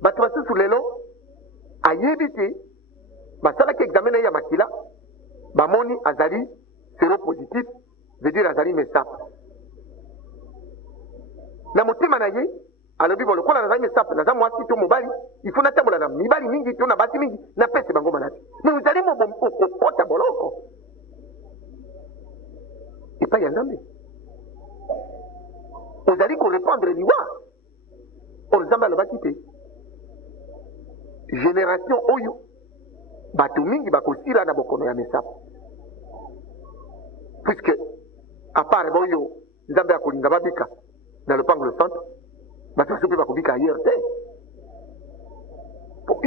bato basusu lelo ayebi te basalaki examen na ye ya makila bamoni azali séropositif veut dire azali mesape na motema na ye alobi bo lokola nazali mesape naza mwasi to mobali il faut natambola na mibali mingi to na basi mingi napese bango maladi mais ozali okokota boloko epai ya nzambe ozali korépandre liwa oyo nzambe alobaki te génération oyo bato mingi bakosila na bokono ya mesape puisque à part boyo nzambe akolinga babika na lopango le centre bato baso mpe bakobika ailleurs te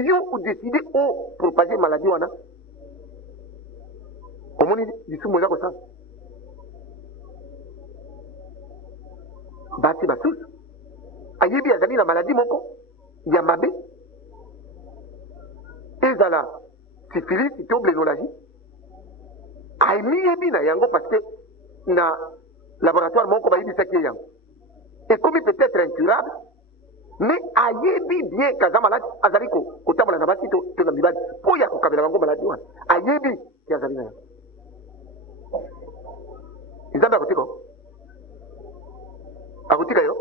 yo odeside opropage maladi wana omoni lisumu eza kosala basi basusu ayebi azali na maladi moko ya mabe ezala syphilis to blénologie ayebi na yango parce que na laboratoire moko bayebisaki ye yango ekomi peut-être incurable mais ayebi bien kaza maladi azali kotambola na basi to na mibali mpo ya kokabela bango maladi wana ayebi ke azali na yango nzambe akotika yo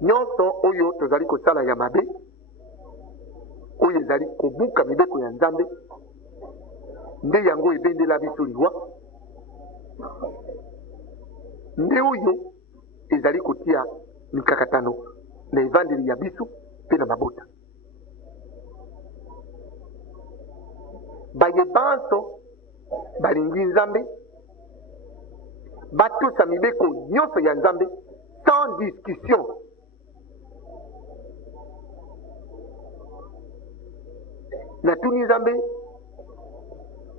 nyonso oyo tozali kosala ya mabe oyo ezali kobuka mibeko ya nzambe nde yango ebendela biso liwa nde oyo ezali kotia mikakatano na evandeli ya biso mpe na mabota bayebanso balingi nzambe batosa mibeko nyonso ya nzambe sans discussion natuni nzambe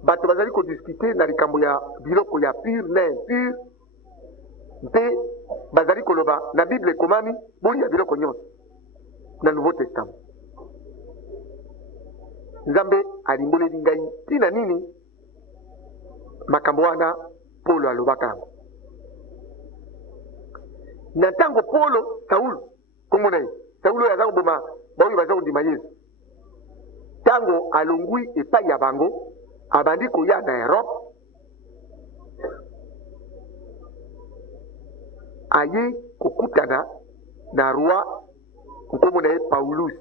bato bazali kodiskute na likambo ya biloko ya pure na impure mpe bazali koloba na bible ekomami bolia biloko nyonso na nouveau testament nzambe alimboleli ngai ntina nini makambo wana polo alobaka yango na ntango polo saulo kombo na ye saulo oyo aza koboma baoyo baza kondima yesu ntango alongwi epai ya bango abandi koya na Europe aye kokutana na roi nkombo na ye Paulus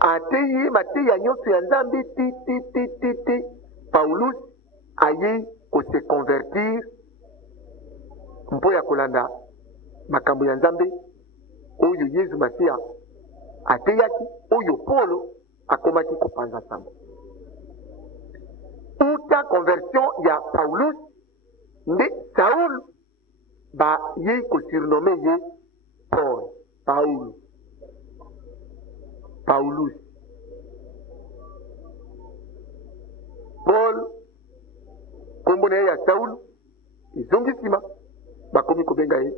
ateyi mateya nyonso ya nzambe ti Paulus aye kose convertir mpo ya kolanda makambo ya nzambe oyo Yesu Masiya ateyaki oyo Polo akomaki kopanza nsambo uta conversion ya Paulus nde Saul baye kosurnome ye Paulus Paul kombo na ye ya Saul ezongi nsima bakomi kobenga ye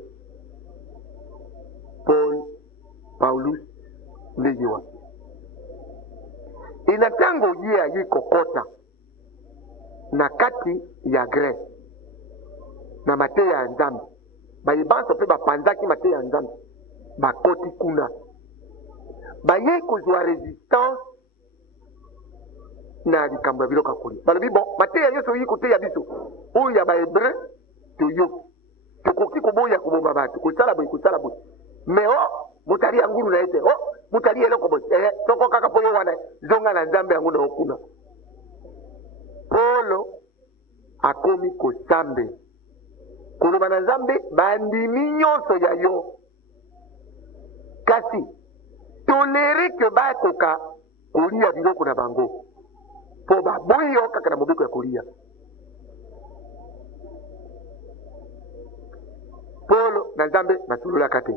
Paulus nde ye wana e na ntango ye aye kokota na kati ya Grèce na mateya ya nzambe bayebanso mpe bapanzaki mateya ya nzambe bakoti kuna baye kozwa résistance na likambo ya biloko ya kolia balobi bon mateya nyonso oyi koteya biso oyo ya bahébreu toyoki tokoki koboya koboma bato kosala boye mais moto ali ya ngulu na ye te moto ali eloko boye soko kaka mpo yo wana zonga na nzambe yango na yo kuna Polo akomi kosambe koloba na nzambe bandimi nyonso ya yo kasi tolere ke bakoka kolia biloko na bango mpo baboyi yo kaka na mobeko ya kolia Polo na nzambe basololaka te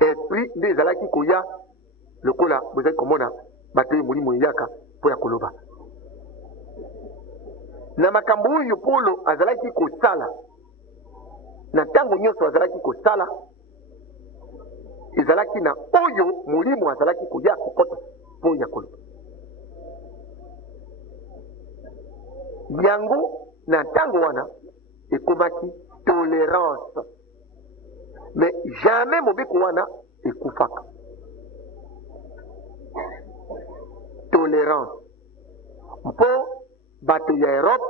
esprit nde ezalaki koya lokola bozali komona bato oyo molimo eyaka mpo ya koloba na makambo oyo Polo azalaki kosala na ntango nyonso azalaki kosala ezalaki na oyo molimo azalaki koya kokota mpo ya koloba yango na ntango wana ekomaki tolérance mais jamais mobeko wana ekufaka. Tolérance mpo bato ya Europe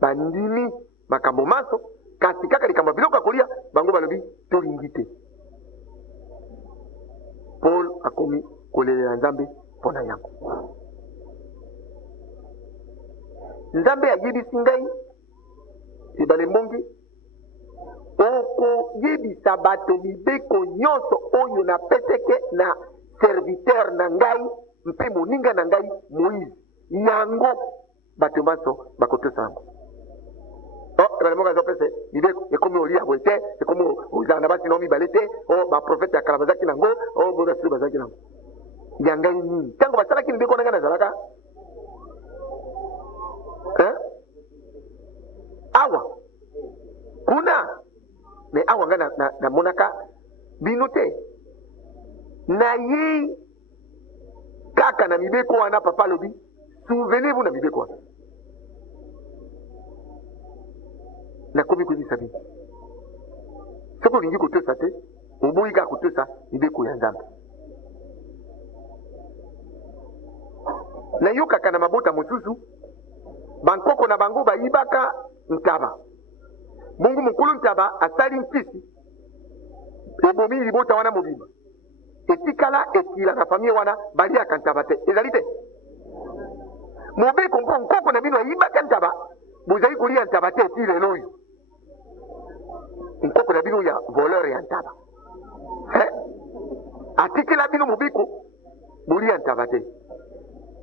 bandimi makambo maso, kasi kaka likambo biloko ya kolia bango balobi tolingi te. Paul akomi kolelela Nzambe mpona yango. Nzambe ayebisi ngai ebale mbongi okoyebisa bato mibeko nyonso oyo napeseke na serviteur na ngai mpe moninga na ngai Moïse, yango bato maso bakotosa yango. Ebale mbongi azopese mibeko ekomi olia boye te, ekomi ozala na basi na mibale te, baprofete ya kala bazaki nango, bodasiri bazaki nango. Ya ngai nini ntango basalaki mibeko na ngai nazalaka awa kuna me awa nga na monaka bino te na ye kaka na mibeko wana. Papa lobi souvenez-vous na mibeko wana nakomi koyebisa bino soki olingi kotosa te oboyi kaka kotosa mibeko ya Nzambe. Nayokaka na mabota mosusu bankoko na bango bayibaka ntaba, bongo mokolo ntaba asali mpisi ebomi libota wana mobimba etikala ekila na famille wana baliaka ntaba te, ezali te mobeko mpo nkoko na bino ayibaka ntaba bozali kolia ntaba te eti lelo oyo nkoko na bino ya voleur ya ntaba atikela bino mobeko bolia ntaba te.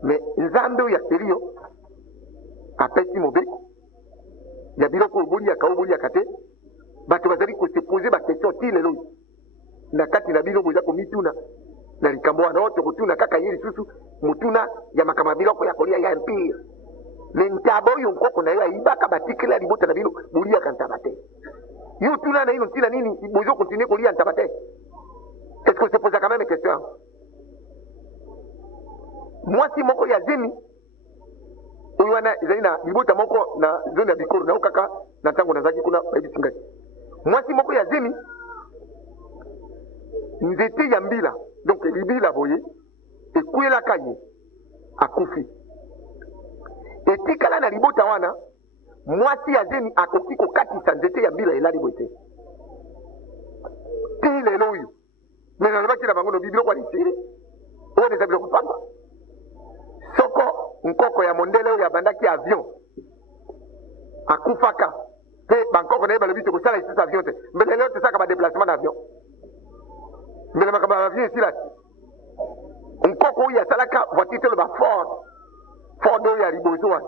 Mais Nzambe oyo akeli apesi mobeko ya biloko oboliaka te, bato bazali kosepose bakestion ti lelo na kati na bino boza komituna na likambo wana tokotuna kaka ye lisusu motuna ya makambo ya biloko ya kolia ya empire. Me ntaba oyo nkoko na yo ayibaka batikela libota na bino boliaka ntaba te. Yo tuna na ino ntina nini bozo continue kolia ntaba te? Est-ce que se pose quand même question? Mwasi moko ya zemi oyo wana ezali na libota moko na zone ya Bikoro na okaka na ntango nazaki kuna bayebisi ngai. Mwasi moko ya zemi nzete ya mbila, donc libila boye ekwelaka ye akufi etikala na libota wana. Mwasi ya zemi akoki kokatisa nzete ya mbila elali boye te ti lelo oyo. Me nalobaki na bango lobi biloko alisiri oyo eza biloko pamba. Soko nkoko ya mondele oyo abandaki avion akufaka pe bankoko na ye balobi tokosala lisusu avion te. Mbele lelo tosaka badeplasement na avion, mbele makambo ya avion esilasi. Nkoko oyo asalaka voiture te loba Ford oyo ya liboso wana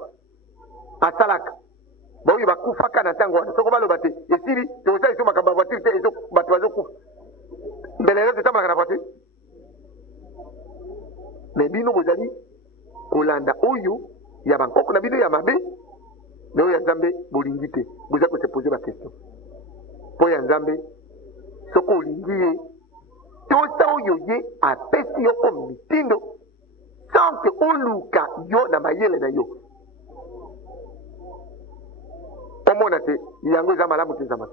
asalaka baoyo bakufaka na ntango wana. Soko baloba te esili tokosala lisusu makambo ya voiture te bato bazokufa. Mbele lelo totambolaka na voiture. Me bino bozali kolanda oyo ya bankoko na bino ya mabe na oyo ya Nzambe bolingi te. Boza ko se poser ba question po ya Nzambe soko olingi ye tosa oyo ye apesi yo ko mitindo sans que oluka yo na mayele na yo omona te yango eza malamu te Nzambe.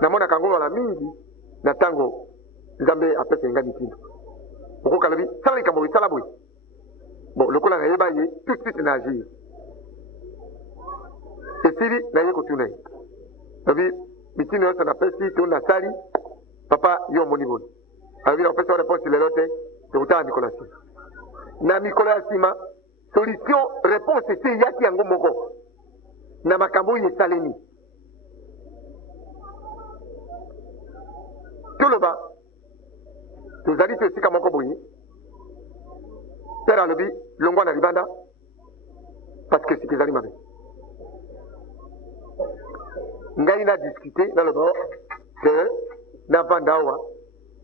Namona kango wala mingi na tango Nzambe apesi nga mitindo okoka lobi sala likambo esala boye. Bon, lokola nayeba ye tout de suite na agir esili na ye kotuna ye lobi mitindo nyonso napesi to nasali papa yo omoni boye. Alobi na kopesa réponse lelo te tokotala mikolo ya nsima. Na mikolo ya nsima solution réponse esi eyaki yango moko na makambo oyo esalemi. Toloba tozali to esika moko boye père alobi longwa na libanda parce que siki ezali mabe. Ngai na discuter naloba ke navanda awa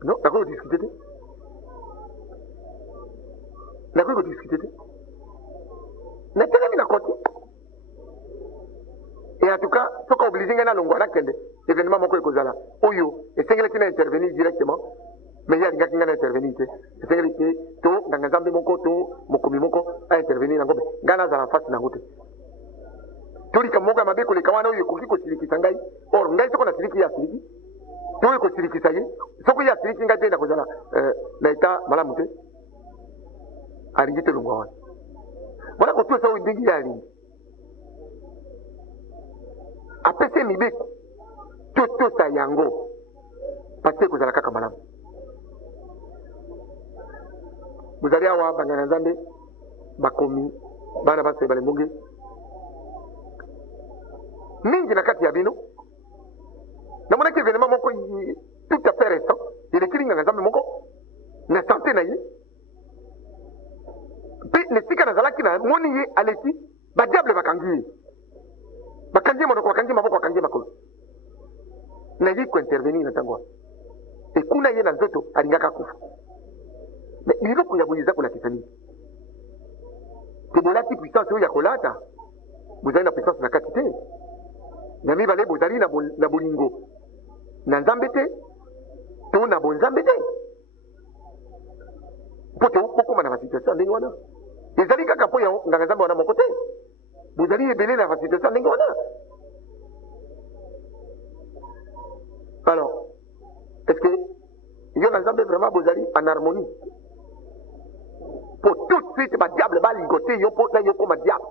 non nakoki kodiscute te, nakoki kodiscute te, natelemi na koti. Et en tout cas soki oblige ngai nalongwa nakende événement moko ekozala oyo esengelaki na intervenir directement. Mais il y a des gens qui ont intervenu. C'est que tout, dans les Nzambe moko, tout, mokomi moko, a intervenu dans le Ghana, dans la face de la route. tolika moga mabe koleka wana oyo koki kosilikisa ngai or ngai soko na siliki ya siliki toyo kosilikisa ye soko ya siliki ngai tenda kozala na eta malamu te alingi te longwa wana wana kotuesa oyo ndenge ye alingi apese mibeko totosa yango pasi ekozala kaka malamu bozali awa bangana nzambe bakomi bana basi balembonge mingi na kati ya bino namonaki événement moko tout à fait récent elekili nganga nzambe moko na santé na ye mpe nesika nazalaki na moni ye aleki badiable bakangi ye monoko bakangi maboko bakangi ye makolo na ye kointervenir na ntango wana ekuna ye na nzoto alingaka kufa me biloko ya boye eza kolakisa nini te bolati puissance oyo ya kolata bozali na puissance na kati te na mibale bozali na bolingo na nzambe te to na bonzambe te mpo tokokoma na basituation ndenge wana ezali kaka mpo ya nganga nzambe wana moko te bozali ebele na basituation ndenge wana alors est ce que yo na nzambe vraiment bozali en harmonie pour tout de suite badiable baligote yo mpo na yo koma diable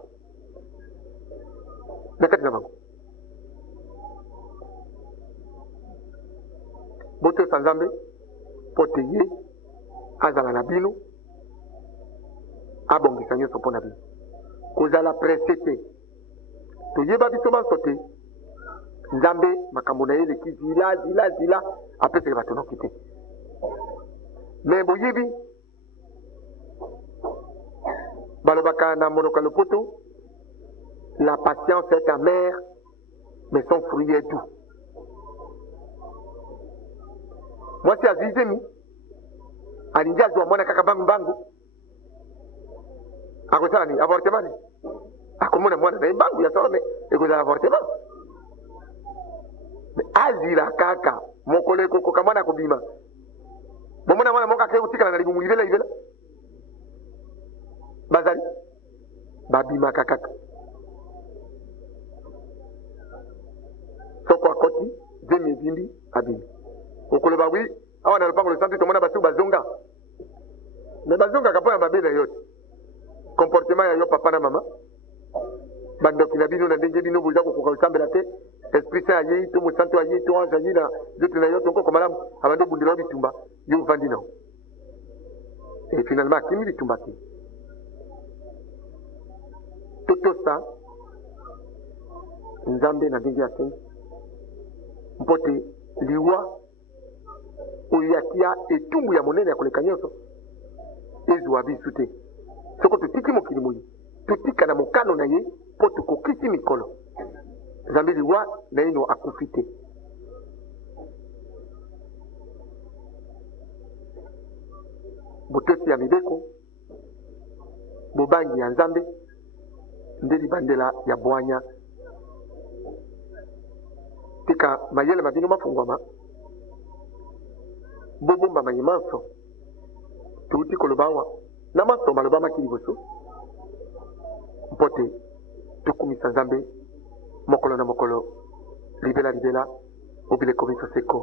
na kati na bango botosa nzambe mpo te ye azala na bino abongisa nyonso mpo na bino kozala presse te toyeba biso banso te nzambe makambo na ye eleki zila apesaka bato noki te me boyebi balobaka na monoko ya lopoto la patience est amère mais son fruit est doux mwasi azizemi alingi azwa mwana kaka bangu akozala nini avortement ni akomona mwana na ye mbangu ya solo me ekozala avortement me azila kaka mokolo ekokoka mwana akobima bomona mwana moko akeutikala na libumu libela bazali babimaka kaka soko akoti zemi evimbi abimi okoloba wi awa na lopango losantu tomona basi bazonga me bazongaka mpo ya mabe na yo te comportement ya yo papa na mama bandoki na bino na ndenge bino boza kokoka kosambela te esprit saint ayei to mosantu ayei to ange ayei na nzoto na yo to nkoko malamu abandi obundela yo bitumba yo ovandi nao e finalement akimi bitumba te totosa nzambe na ndenge ya sengi mpo te liwa oyo atia etumbu ya monene ya koleka nyonso ezwa biso te soko totiki mokili moyi totika na mokano na ye mpo tokokisi mikolo nzambe liwa na ye no akufi te botosi ya mibeko bobangi ya nzambe nde libandela ya bwanya tika mayele mabino mafungwama bobomba mayi manso tuuti koloba awa na manso maloba maki liboso mpo te tokumisa nzambe mokolo na mokolo libela obileko biso seko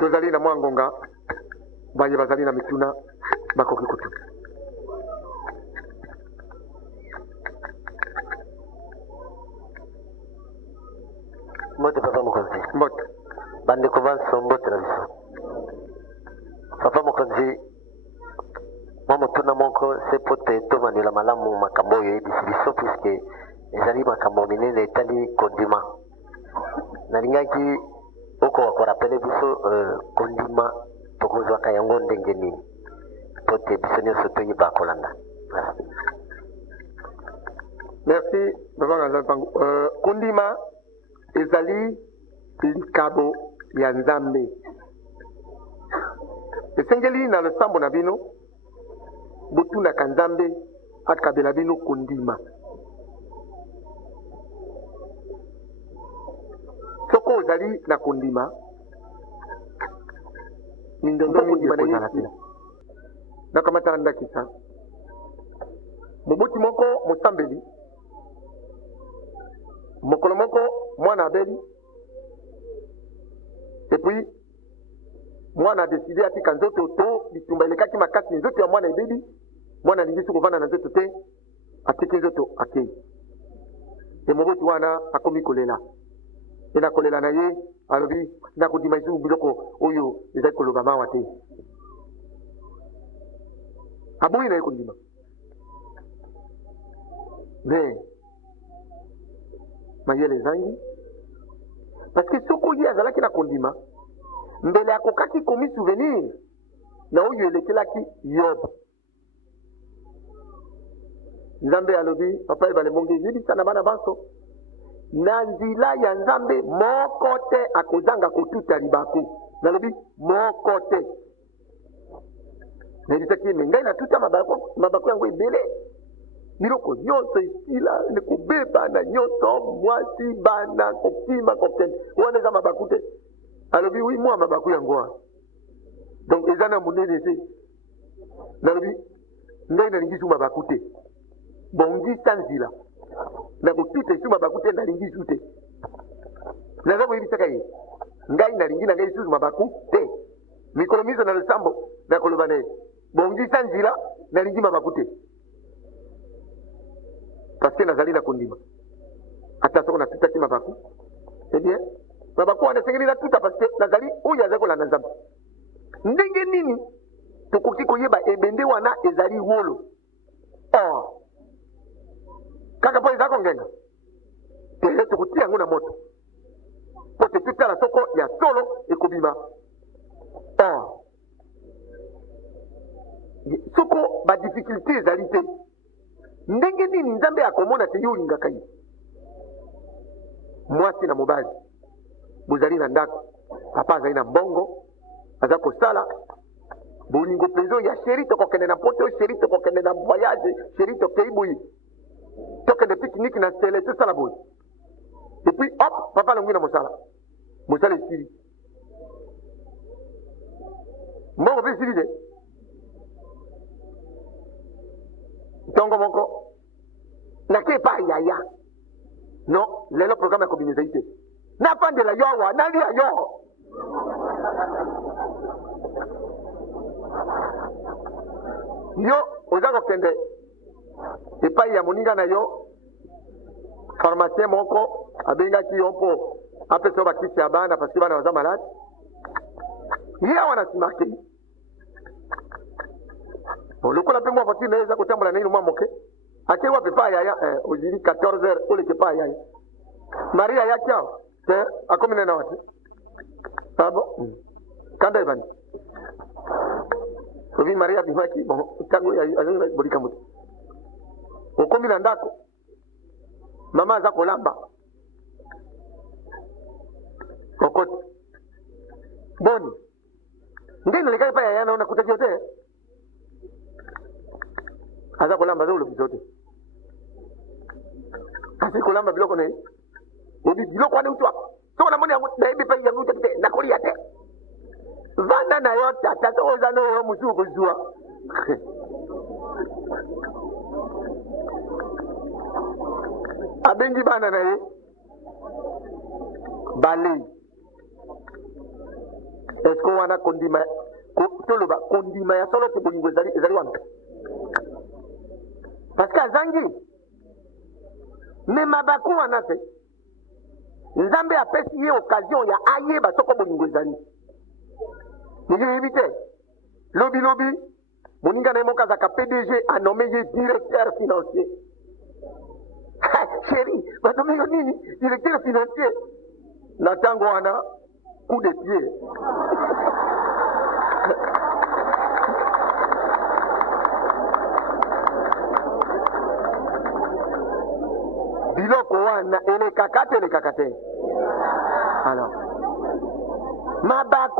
tozali na mwa ngonga baye bazali na mituna bakoki kotuna mbote papa mokonzi mbote bandeko banso mbote na biso papa mokonzi mwa motuna moko se po te tomandela malamu makambo oyo eyebisi biso puiske ezali makambo minene etali kondima nalingaki okoka korapele biso kondima tokozwaka yango ndenge nini po te biso nyonso toyeba kolanda. merci baba nzambe pango kondima ezali likabo ya nzambe esengeli na losambo na bino botunaka nzambe akabela bino kondima soko ozali na kondima mindondo kondima na ye nakamata ndakisa moboti moko mosambeli mokolo moko mwana abeli epuis mwana adeside atika nzoto to bitumba elekaki makasi nzoto ya mwana ebeli mwana alingi so kovanda na nzoto te atiki nzoto akei moboti wana akomi kolela ena kolela na ye alobi nakondima esu biloko oyo ezali koloba mawa te aboyi na ye kondima me mayele ezangi parce que soko ye azalaki na kondima mbele akokaki komi souvenir na oyo elekelaki yob nzambe alobi papa ebale mbonge yebisa na bana banso na nzela ya nzambe moko te akozanga kotuta libaku nalobi moko te nayebisaki ye me ngai natuta mabaku yango ebele biloko nyonso esila ekobeba na nyonso mwasi bana kokima kokende wana eza mabaku te alobi wi mwa mabaku yango wana donc eza na monene te nalobi ngai nalingi su mabaku te bongisa nzila na kotuta esu mabaku te nalingi su te naza koyebisaka ye ngai nalingi na ngai lisusu mabaku te mikolo miso na losambo nakoloba na ye bongisa nzila nalingi mabaku te parce que nazali na kondima ata soko natutaki mabaku eh bien mabaku wana esengeli natuta parce que nazali oyo azali kolanda nzambe ndenge nini tokoki koyeba ebende wana ezali wolo or kaka mpo eza kongenga te tokotia yango na moto mpo te tutala soko ya solo ekobima or soko badifficulté ezali te ndenge nini nzambe akomona te yo olingaka ye mwasi na mobali bozali na ndako papa azali na mbongo aza kosala bolingo mpenza oyo ya sheri tokokende na poto oyo sheri tokokende na voyage sheri tokei boye tokende pikiniki na stele tosala boye epuis hop papa alongwi na mosala esili mbongo mpe esili te ntongo moko nake epai yaya non lelo programme ya kobimisa ye te nafandela yo awa nalia yo yo oza kokende epai ya moninga na yo pharmacien moko abengaki yo mpo apesa yo bakisi ya bana parce que bana baza malade ye awa na nsima akei lokola mpe mwa voiture na ye eza kotambola naino mwa moke akei wapi epai yaya ozili 14 heures oleke epai yaya marie ayaki awa te akomi nena wa te abo kanda ebandi ovi marie abimaki ntango azongi bolikambo te okomi na ndako mama aza kolamba okoti boni ndenge nalekaki epai yaya nao nakutaki yo te aza kolamba aza kolobisa yo te asi kolamba biloko na ye obi biloko wana utwa soko namoni yango nayebi mpe yango utaki te nakolia te vanda na yo tata soko oza na oyo mosusu kozwa abengi bana na ye balei eske wana kondima toloba kondima ya solo te bolingo ezali wana parce que azangi me mabaku wana te nzambe apesi ye occasion ya ayeba soko bolingo ezali niyeyebi te lobi moninga na ye moko azaka pdg anome ye directeur financier chéri banome yo nini directeur financier na ntango wana coup de pied biloko wana elekaka te alors mabaku